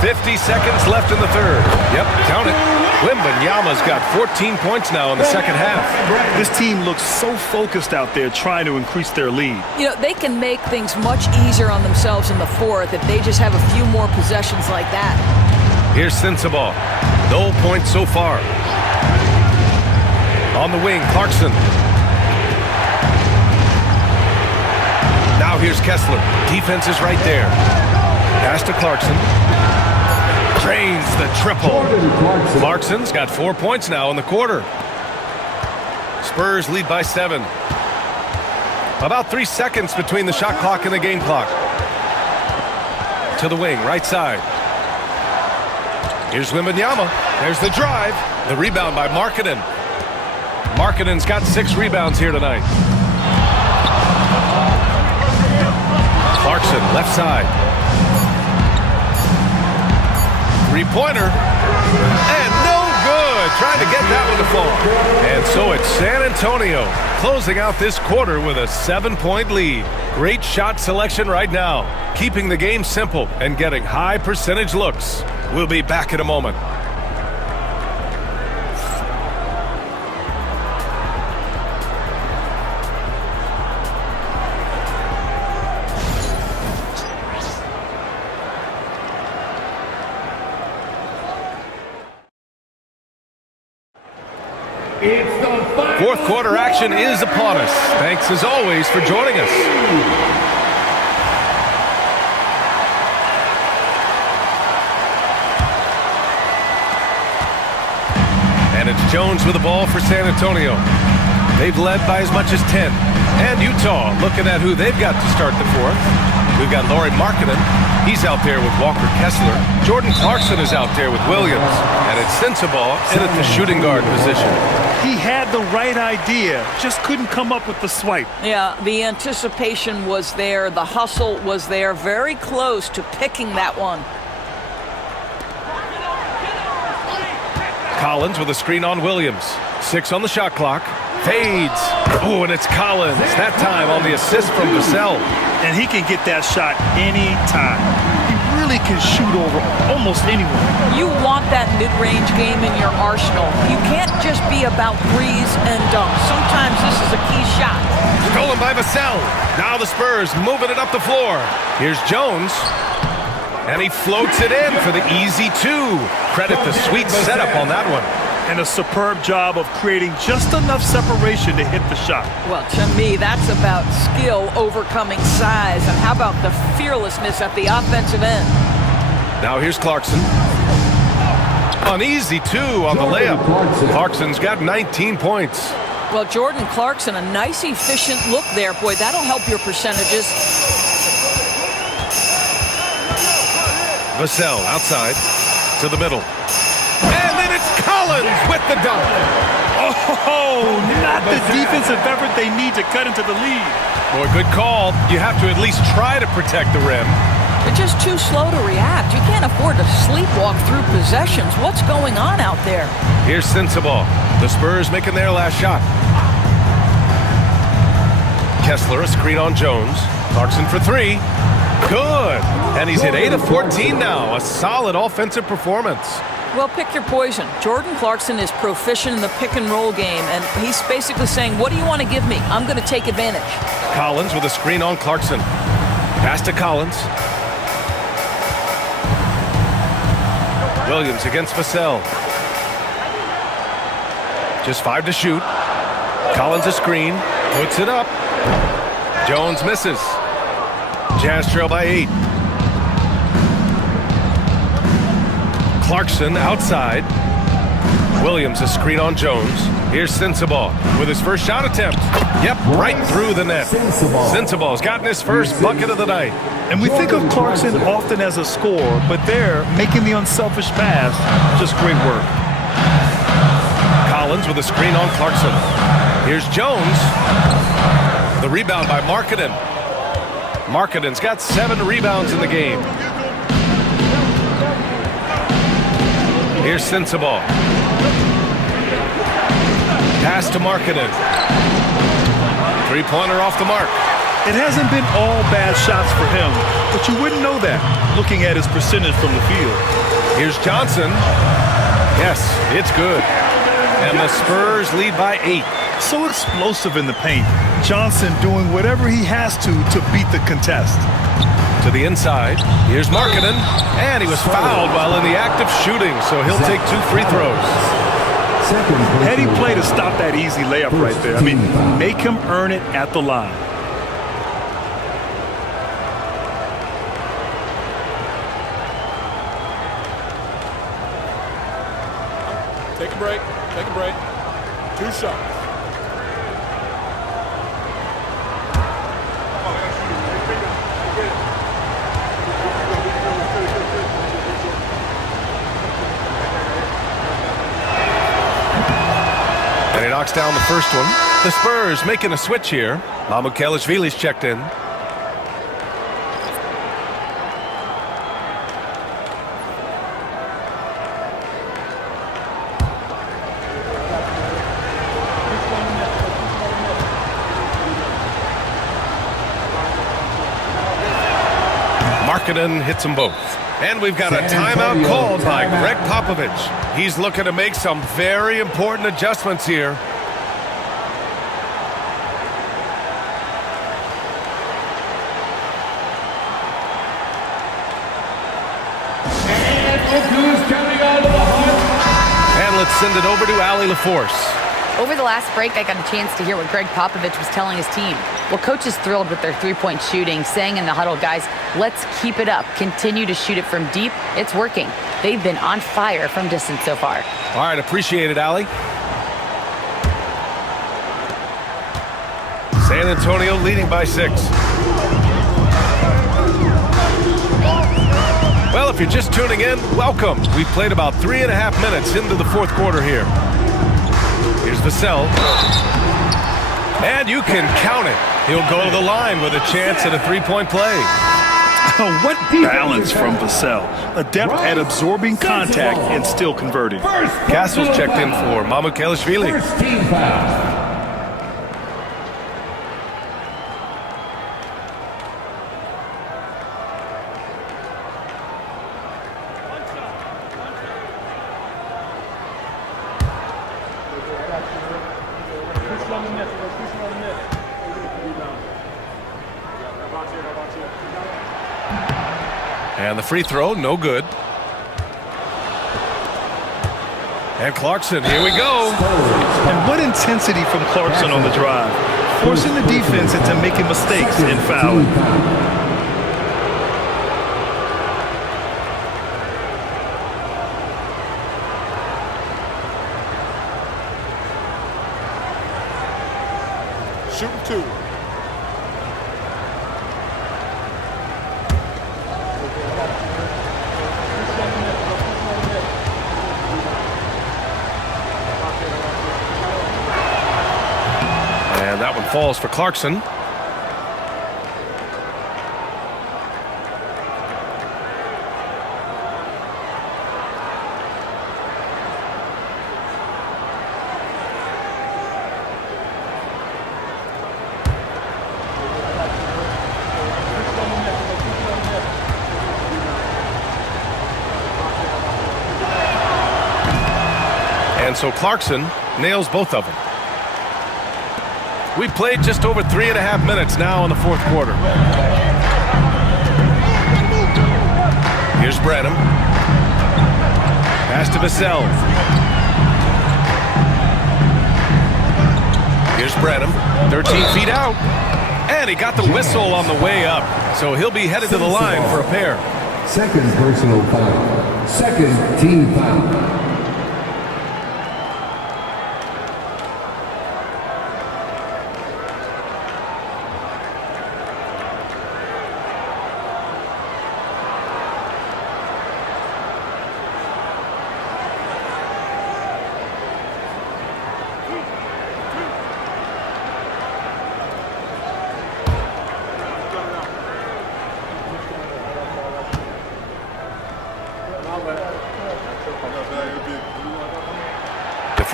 50 seconds left in the third. Yep, count it. Wembanyama's got 14 points now in the second half. This team looks so focused out there trying to increase their lead. You know, they can make things much easier on themselves in the fourth if they just have a few more possessions like that. Here's Sensabaugh. No points so far. On the wing, Clarkson. Now here's Kessler. Defense is right there. Pass to Clarkson. Drains the triple. Clarkson's got 4 points now in the quarter. Spurs lead by 7. About 3 seconds between the shot clock and the game clock. To the wing, right side. Here's Wembanyama. There's the drive. The rebound by Markkanen. Markkanen's got 6 rebounds here tonight. Clarkson, left side. Three-pointer. And no good. Trying to get that one to fall. And so it's San Antonio closing out this quarter with a 7-point lead. Great shot selection right now. Keeping the game simple and getting high percentage looks. We'll be back in a moment. Fourth quarter action is upon us. Thanks as always for joining us. And it's Jones with the ball for San Antonio. They've led by as much as 10. And Utah looking at who they've got to start the fourth. We've got Lauri Markkanen. He's out there with Walker Kessler. Jordan Clarkson is out there with Williams. And it's Sensabaugh in at the shooting guard position. He had the right idea, just couldn't come up with the swipe. Yeah, the anticipation was there. The hustle was there. Very close to picking that one. Collins with a screen on Williams. 6 on the shot clock. Fades. Oh, and it's Collins. That time on the assist from Vassell. And he can get that shot anytime. He really can shoot over almost anyone. You want that mid-range game in your arsenal. You can't just be about threes and dunks. Sometimes this is a key shot. Stolen by Vassell. Now the Spurs moving it up the floor. Here's Jones. And he floats it in for the easy 2. Credit the sweet setup on that one. And a superb job of creating just enough separation to hit the shot. Well, to me, that's about skill overcoming size. And how about the fearlessness at the offensive end? Now here's Clarkson. An easy 2 on the layup. Clarkson's got 19 points. Well, Jordan Clarkson, a nice, efficient look there. Boy, that'll help your percentages. Vassell outside to the middle. And then it's Collins with the dunk. Oh, not the defensive effort they need to cut into the lead. Boy, good call. You have to at least try to protect the rim. They're just too slow to react. You can't afford to sleepwalk through possessions. What's going on out there? Here's Sensabaugh. The Spurs making their last shot. Kessler, a screen on Jones. Clarkson for 3. Good. And he's hit 8 of 14 now. A solid offensive performance. Well, pick your poison. Jordan Clarkson is proficient in the pick-and-roll game, and he's basically saying, what do you want to give me? I'm going to take advantage. Collins with a screen on Clarkson. Pass to Collins. Williams against Vassell. Just 5 to shoot. Collins a screen. Puts it up. Jones misses. Jazz trail by 8. Clarkson outside. Williams a screen on Jones. Here's Sensabaugh with his first shot attempt. Yep, right through the net. Sensabaugh's gotten his first bucket of the night. And we think of Clarkson often as a scorer, but they're making the unselfish pass. Just great work. Collins with a screen on Clarkson. Here's Jones. The rebound by Markkanen. Markkanen's got 7 rebounds in the game. Here's Sensabaugh. Pass to Markkanen. Three-pointer off the mark. It hasn't been all bad shots for him, but you wouldn't know that looking at his percentage from the field. Here's Johnson. Yes, it's good. And the Spurs lead by 8. So explosive in the paint. Johnson doing whatever he has to beat the contest. To the inside. Here's Markkanen. And he was fouled while in the act of shooting, so he'll take 2 free throws. Heady play to stop that easy layup right there. I mean, make him earn it at the line. Take a break. Take a break. 2 shots. And he knocks down the first one. The Spurs making a switch here. Mamukelashvili's checked in. Markkanen hits them both. And we've got a timeout called by Greg Popovich. He's looking to make some very important adjustments here. And let's send it over to Allie LaForce. Over the last break, I got a chance to hear what Greg Popovich was telling his team. Well, coach is thrilled with their three-point shooting, saying in the huddle, guys, let's keep it up. Continue to shoot it from deep. It's working. They've been on fire from distance so far. All right, appreciate it, Allie. San Antonio leading by 6. Well, if you're just tuning in, welcome. We've played about 3.5 minutes into the fourth quarter here. Here's Vassell. And you can count it. He'll go to the line with a chance at a 3-point play. What balance from Vassell. Adept at absorbing contact and still converting. Castle's checked in for Mamukelashvili. First team foul. And the free throw, no good. And Clarkson, here we go. And what intensity from Clarkson on the drive. Forcing the defense into making mistakes and fouling. Shooting 2. And that one falls for Clarkson. And so Clarkson nails both of them. We played just over 3.5 minutes now in the fourth quarter. Here's Branham. Pass to Vassell. Here's Branham. 13 feet out. And he got the whistle on the way up. So he'll be headed to the line for a pair. Second personal foul. Second team foul.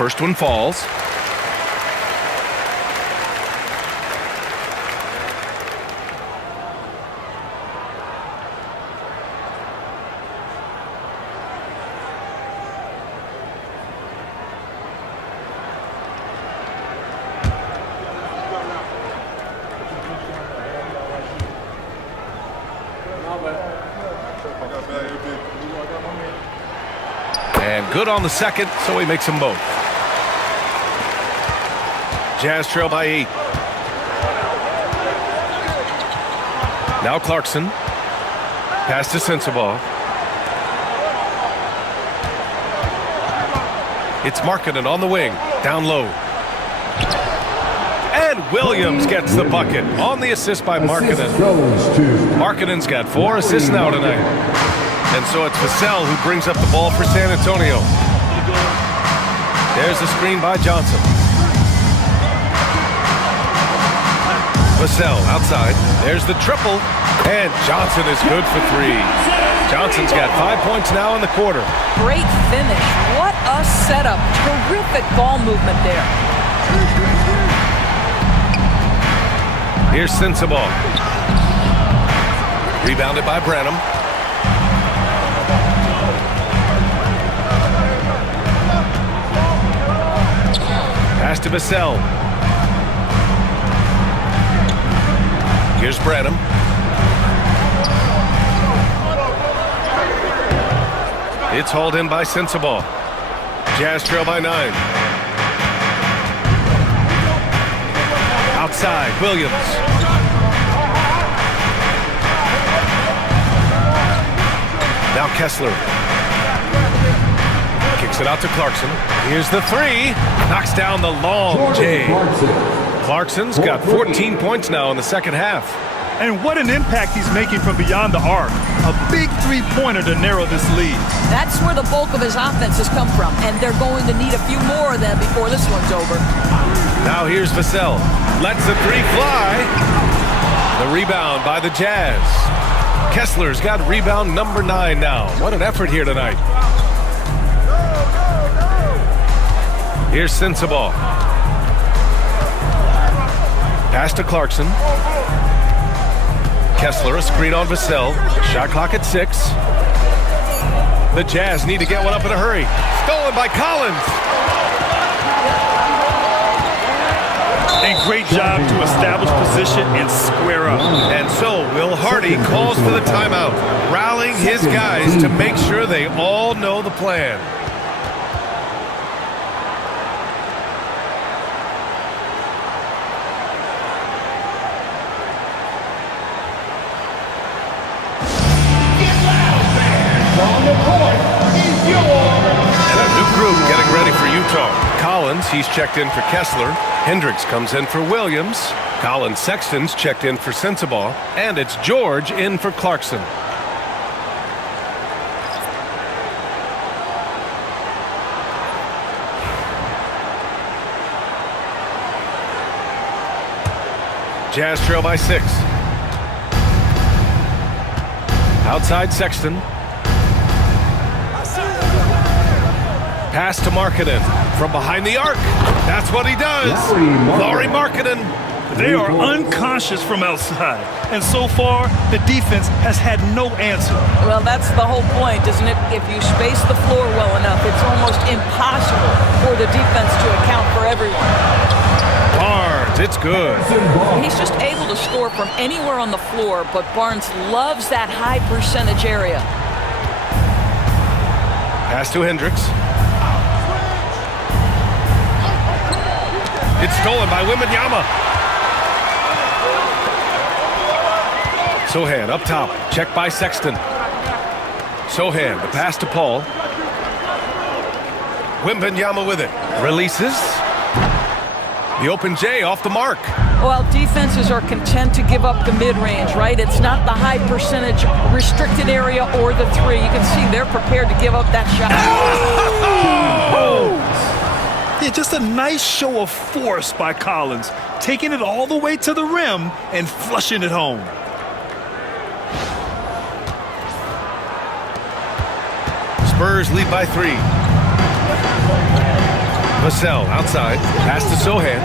First one falls. And good on the second, so he makes them both. Jazz trail by 8. Now Clarkson. Pass to Sensabaugh. It's Markkanen on the wing. Down low. And Williams gets the bucket on the assist by Markkanen. Markkanen's got 4 assists now tonight. And so it's Vassell who brings up the ball for San Antonio. There's the screen by Johnson. Vassell outside. There's the triple. And Johnson is good for 3. Johnson's got 5 points now in the quarter. Great finish. What a setup. Terrific ball movement there. Here's Sensabaugh. Rebounded by Branham. Pass to Vassell. Here's Branham. It's hauled in by Sensabaugh. Jazz trail by 9. Outside, Williams. Now Kessler. Kicks it out to Clarkson. Here's the 3. Knocks down the long J. Clarkson's got 14 points now in the second half. And what an impact he's making from beyond the arc. A big three-pointer to narrow this lead. That's where the bulk of his offense has come from, and they're going to need a few more of them before this one's over. Now here's Vassell. Lets the 3 fly. The rebound by the Jazz. Kessler's got rebound number 9 now. What an effort here tonight. Here's Sensabaugh. Pass to Clarkson. Kessler, a screen on Vassell. Shot clock at 6. The Jazz need to get one up in a hurry. Stolen by Collins. A great job to establish position and square up. And so Will Hardy calls for the timeout, rallying his guys to make sure they all know the plan. And a new group getting ready for Utah. Collins, he's checked in for Kessler. Hendricks comes in for Williams. Colin Sexton's checked in for Sensabaugh. And it's George in for Clarkson. Jazz trail by 6. Outside Sexton. Pass to Markkanen from behind the arc. That's what he does. Lauri Markkanen. They are unconscious from outside. And so far, the defense has had no answer. Well, that's the whole point, isn't it? If you space the floor well enough, it's almost impossible for the defense to account for everyone. Barnes, it's good. He's just able to score from anywhere on the floor, but Barnes loves that high percentage area. Pass to Hendricks. It's stolen by Wembanyama. Sohan up top, checked by Sexton. Sohan, the pass to Paul. Wembanyama with it. Releases. The open J off the mark. Well, defenses are content to give up the mid-range, right? It's not the high percentage restricted area or the 3. You can see they're prepared to give up that shot. Oh! Yeah, just a nice show of force by Collins, taking it all the way to the rim and flushing it home. Spurs lead by 3. Vassell outside. Pass to Sohan.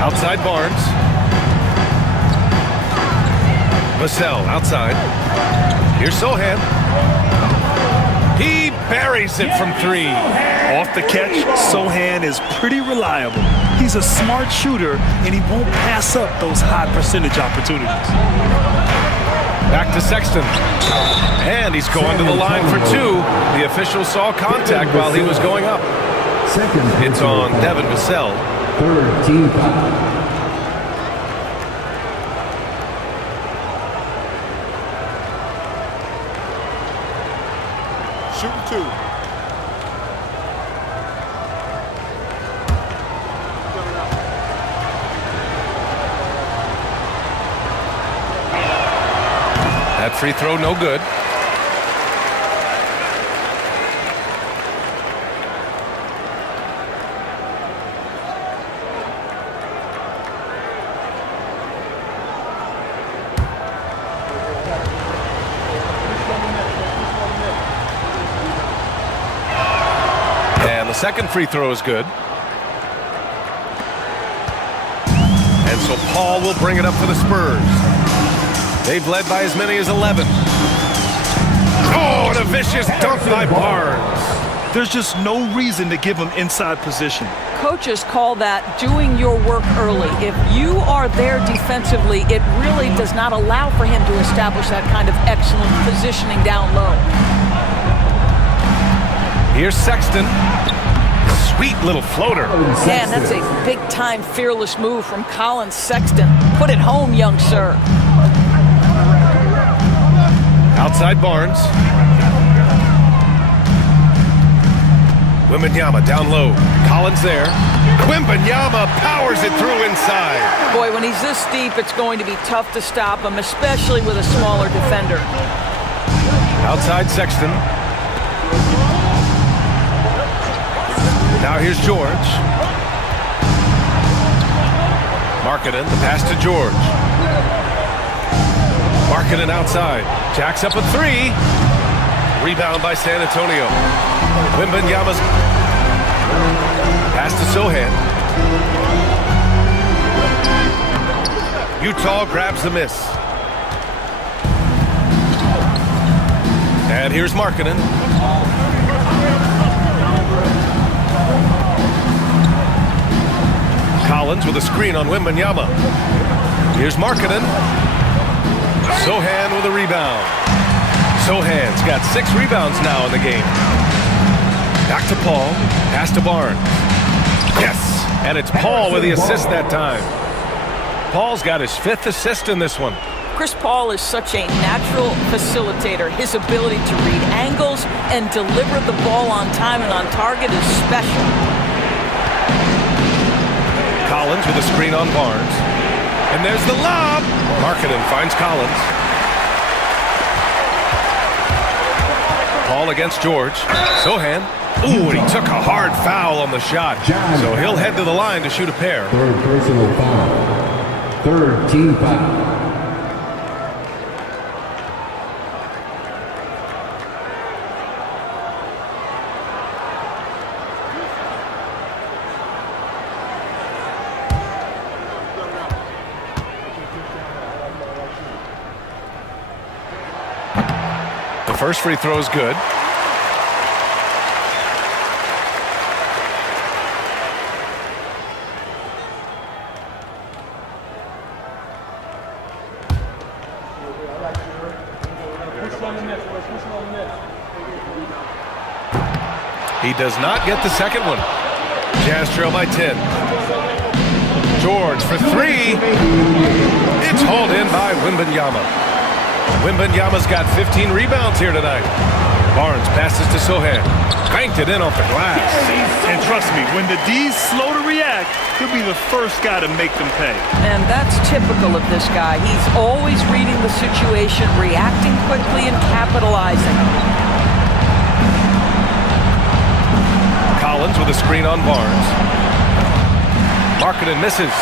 Outside Barnes. Vassell outside. Here's Sohan. He buries it from three. Off the catch, Sohan is pretty reliable. He's a smart shooter, and he won't pass up those high percentage opportunities. Back to Sexton. And he's going to the line for two. The official saw contact while he was going up. It's on Devin Vassell. Third team foul. Shooting two. That free throw no good. And the second free throw is good. And so Paul will bring it up for the Spurs. They've led by as many as 11. Oh, and a vicious dunk by Barnes. There's just no reason to give him inside position. Coaches call that doing your work early. If you are there defensively, it really does not allow for him to establish that kind of excellent positioning down low. Here's Sexton. Sweet little floater. Man, that's a big-time fearless move from Colin Sexton. Put it home, young sir. Outside Barnes. Wembanyama down low. Collins there. Wembanyama powers it through inside. Boy, when he's this deep, it's going to be tough to stop him, especially with a smaller defender. Outside Sexton. Now here's George. Markkanen, the pass to George. Markkanen outside. Jacks up a three. Rebound by San Antonio. Wembanyama's pass to Sohan. Utah grabs the miss. And here's Markkanen. Collins with a screen on Wembanyama. Here's Markkanen. Sohan with a rebound. Sohan's got 6 rebounds now in the game. Back to Paul. Pass to Barnes. Yes! And it's Paul with the assist that time. Paul's got his 5th assist in this one. Chris Paul is such a natural facilitator. His ability to read angles and deliver the ball on time and on target is special. Collins with a screen on Barnes. And there's the lob. Markkanen finds Collins. Paul against George. Sohan. Ooh, and he took a hard foul on the shot. So he'll head to the line to shoot a pair. Third personal foul. Third team foul. The first free throw is good. He does not get the second one. Jazz trail by 10. George for 3. It's hauled in by Wembanyama. Wembanyama's got 15 rebounds here tonight. Barnes passes to Sohan. Cranked it in off the glass. And trust me, when the D's slow to react, he'll be the first guy to make them pay. And that's typical of this guy. He's always reading the situation, reacting quickly, and capitalizing. Collins with a screen on Barnes. Markkanen misses.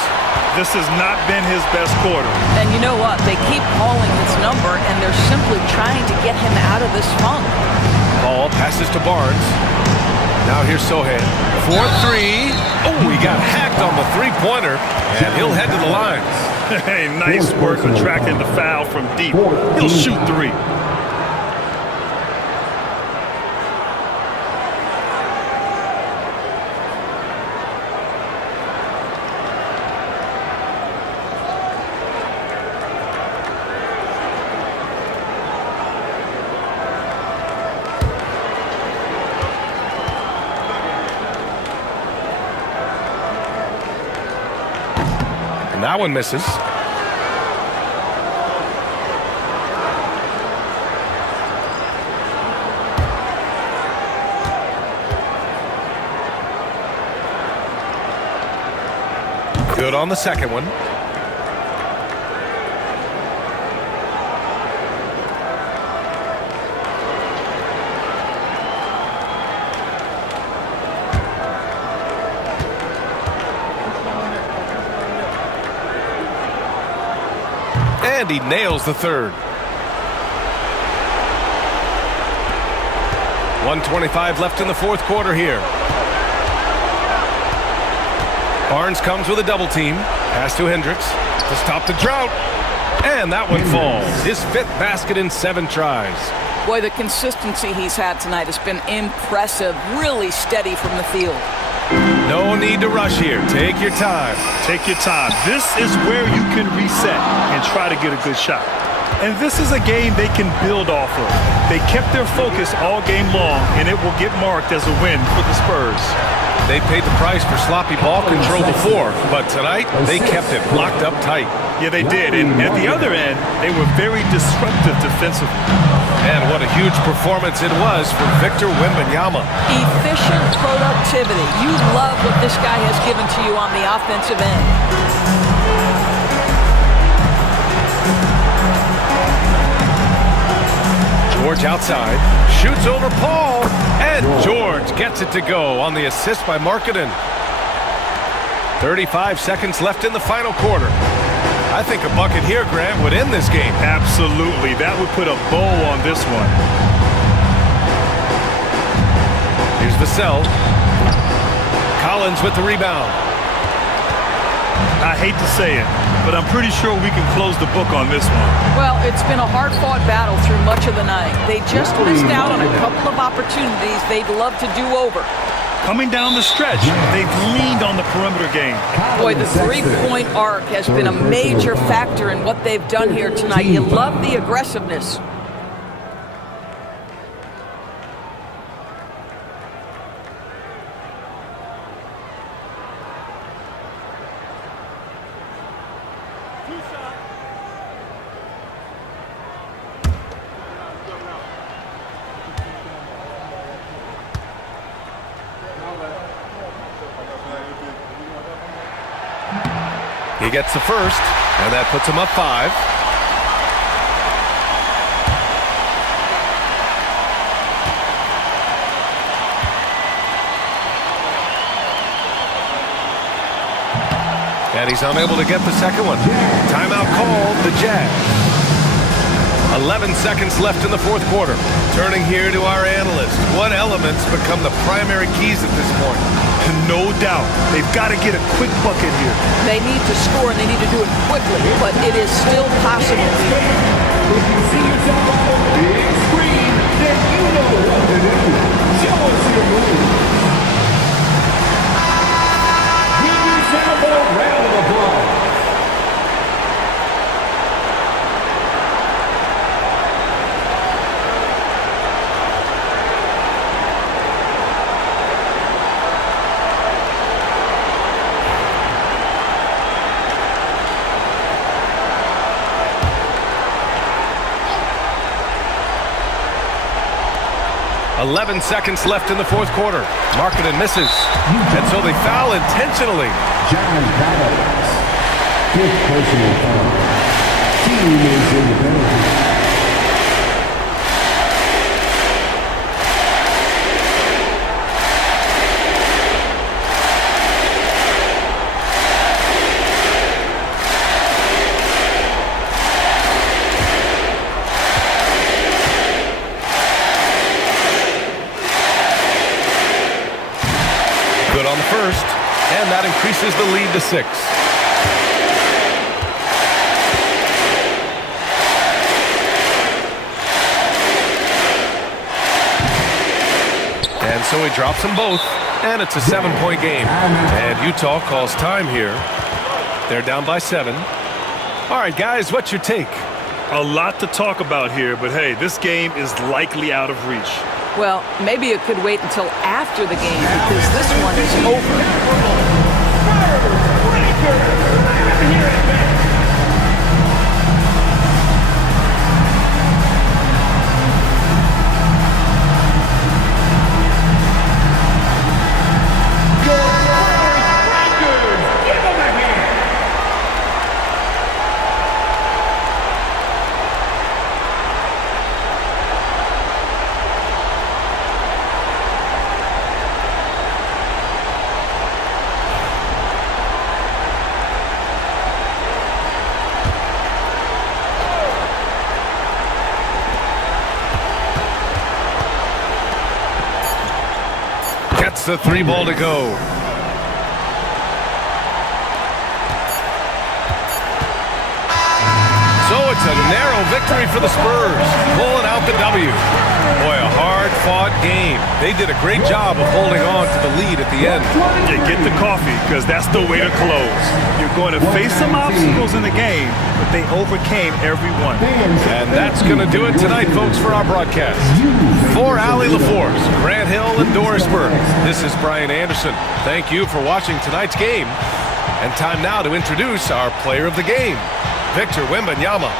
This has not been his best quarter. And you know what? They keep calling his number, and they're simply trying to get him out of this funk. Paul passes to Barnes. Now here's Sohan. 4-3. Oh, he got hacked on the three-pointer, and he'll head to the line. Hey, nice work attracting the foul from deep. He'll shoot three. And that one misses. Good on the second one. And he nails the third. 1:25 left in the fourth quarter here. Barnes comes with a double team. Pass to Hendricks to stop the drought. And that one falls. His fifth basket in 7 tries. Boy, the consistency he's had tonight has been impressive. Really steady from the field. No need to rush here. Take your time. Take your time. This is where you can reset and try to get a good shot. And this is a game they can build off of. They kept their focus all game long, and it will get marked as a win for the Spurs. They paid the price for sloppy ball control before, but tonight they kept it locked up tight. Yeah, they did. And at the other end, they were very disruptive defensively. And what a huge performance it was for Victor Wembanyama. Efficient productivity. You love what this guy has given to you on the offensive end. George outside, shoots over Paul, and George gets it to go on the assist by Markkanen. 35 seconds left in the final quarter. I think a bucket here, Grant, would end this game. Absolutely. That would put a bow on this one. Here's Vassell. Collins with the rebound. I hate to say it, but I'm pretty sure we can close the book on this one. Well, it's been a hard-fought battle through much of the night. They just missed out on a couple of opportunities they'd love to do over. Coming down the stretch, they've leaned on the perimeter game. Boy, the three-point arc has been a major factor in what they've done here tonight. You love the aggressiveness. He gets the first, and that puts him up 5. And he's unable to get the second one. Timeout called, the Jazz. 11 seconds left in the fourth quarter. Turning here to our analyst. What elements become the primary keys at this point? No doubt. They've got to get a quick bucket here. They need to score, and they need to do it quickly, but it is still possible. If you see yourself on the big screen, then you know what to do. Show us your move. Give yourself a round of applause. Eleven seconds left in the fourth quarter. Markkanen misses, and so they foul intentionally. John Katangos, 5th personal foul. Team is in the penalty. Good on the first, and that increases the lead to 6. And so he drops them both, and it's a 7-point game. And Utah calls time here. They're down by 7. All right, guys, what's your take? A lot to talk about here, but hey, this game is likely out of reach. Well, maybe it could wait until after the game because this one is over. Gets the 3 ball to go. So it's a narrow victory for the Spurs, pulling out the W. Boy, a hard-fought game. They did a great job of holding on to the lead at the end. Yeah, get the coffee, because that's the way to close. You're going to face some obstacles in the game, but they overcame every one. And that's going to do it tonight, folks, for our broadcast. For Allie LaForce, Grant Hill, and Doris Burke, this is Brian Anderson. Thank you for watching tonight's game. And time now to introduce our player of the game, Victor Wembanyama.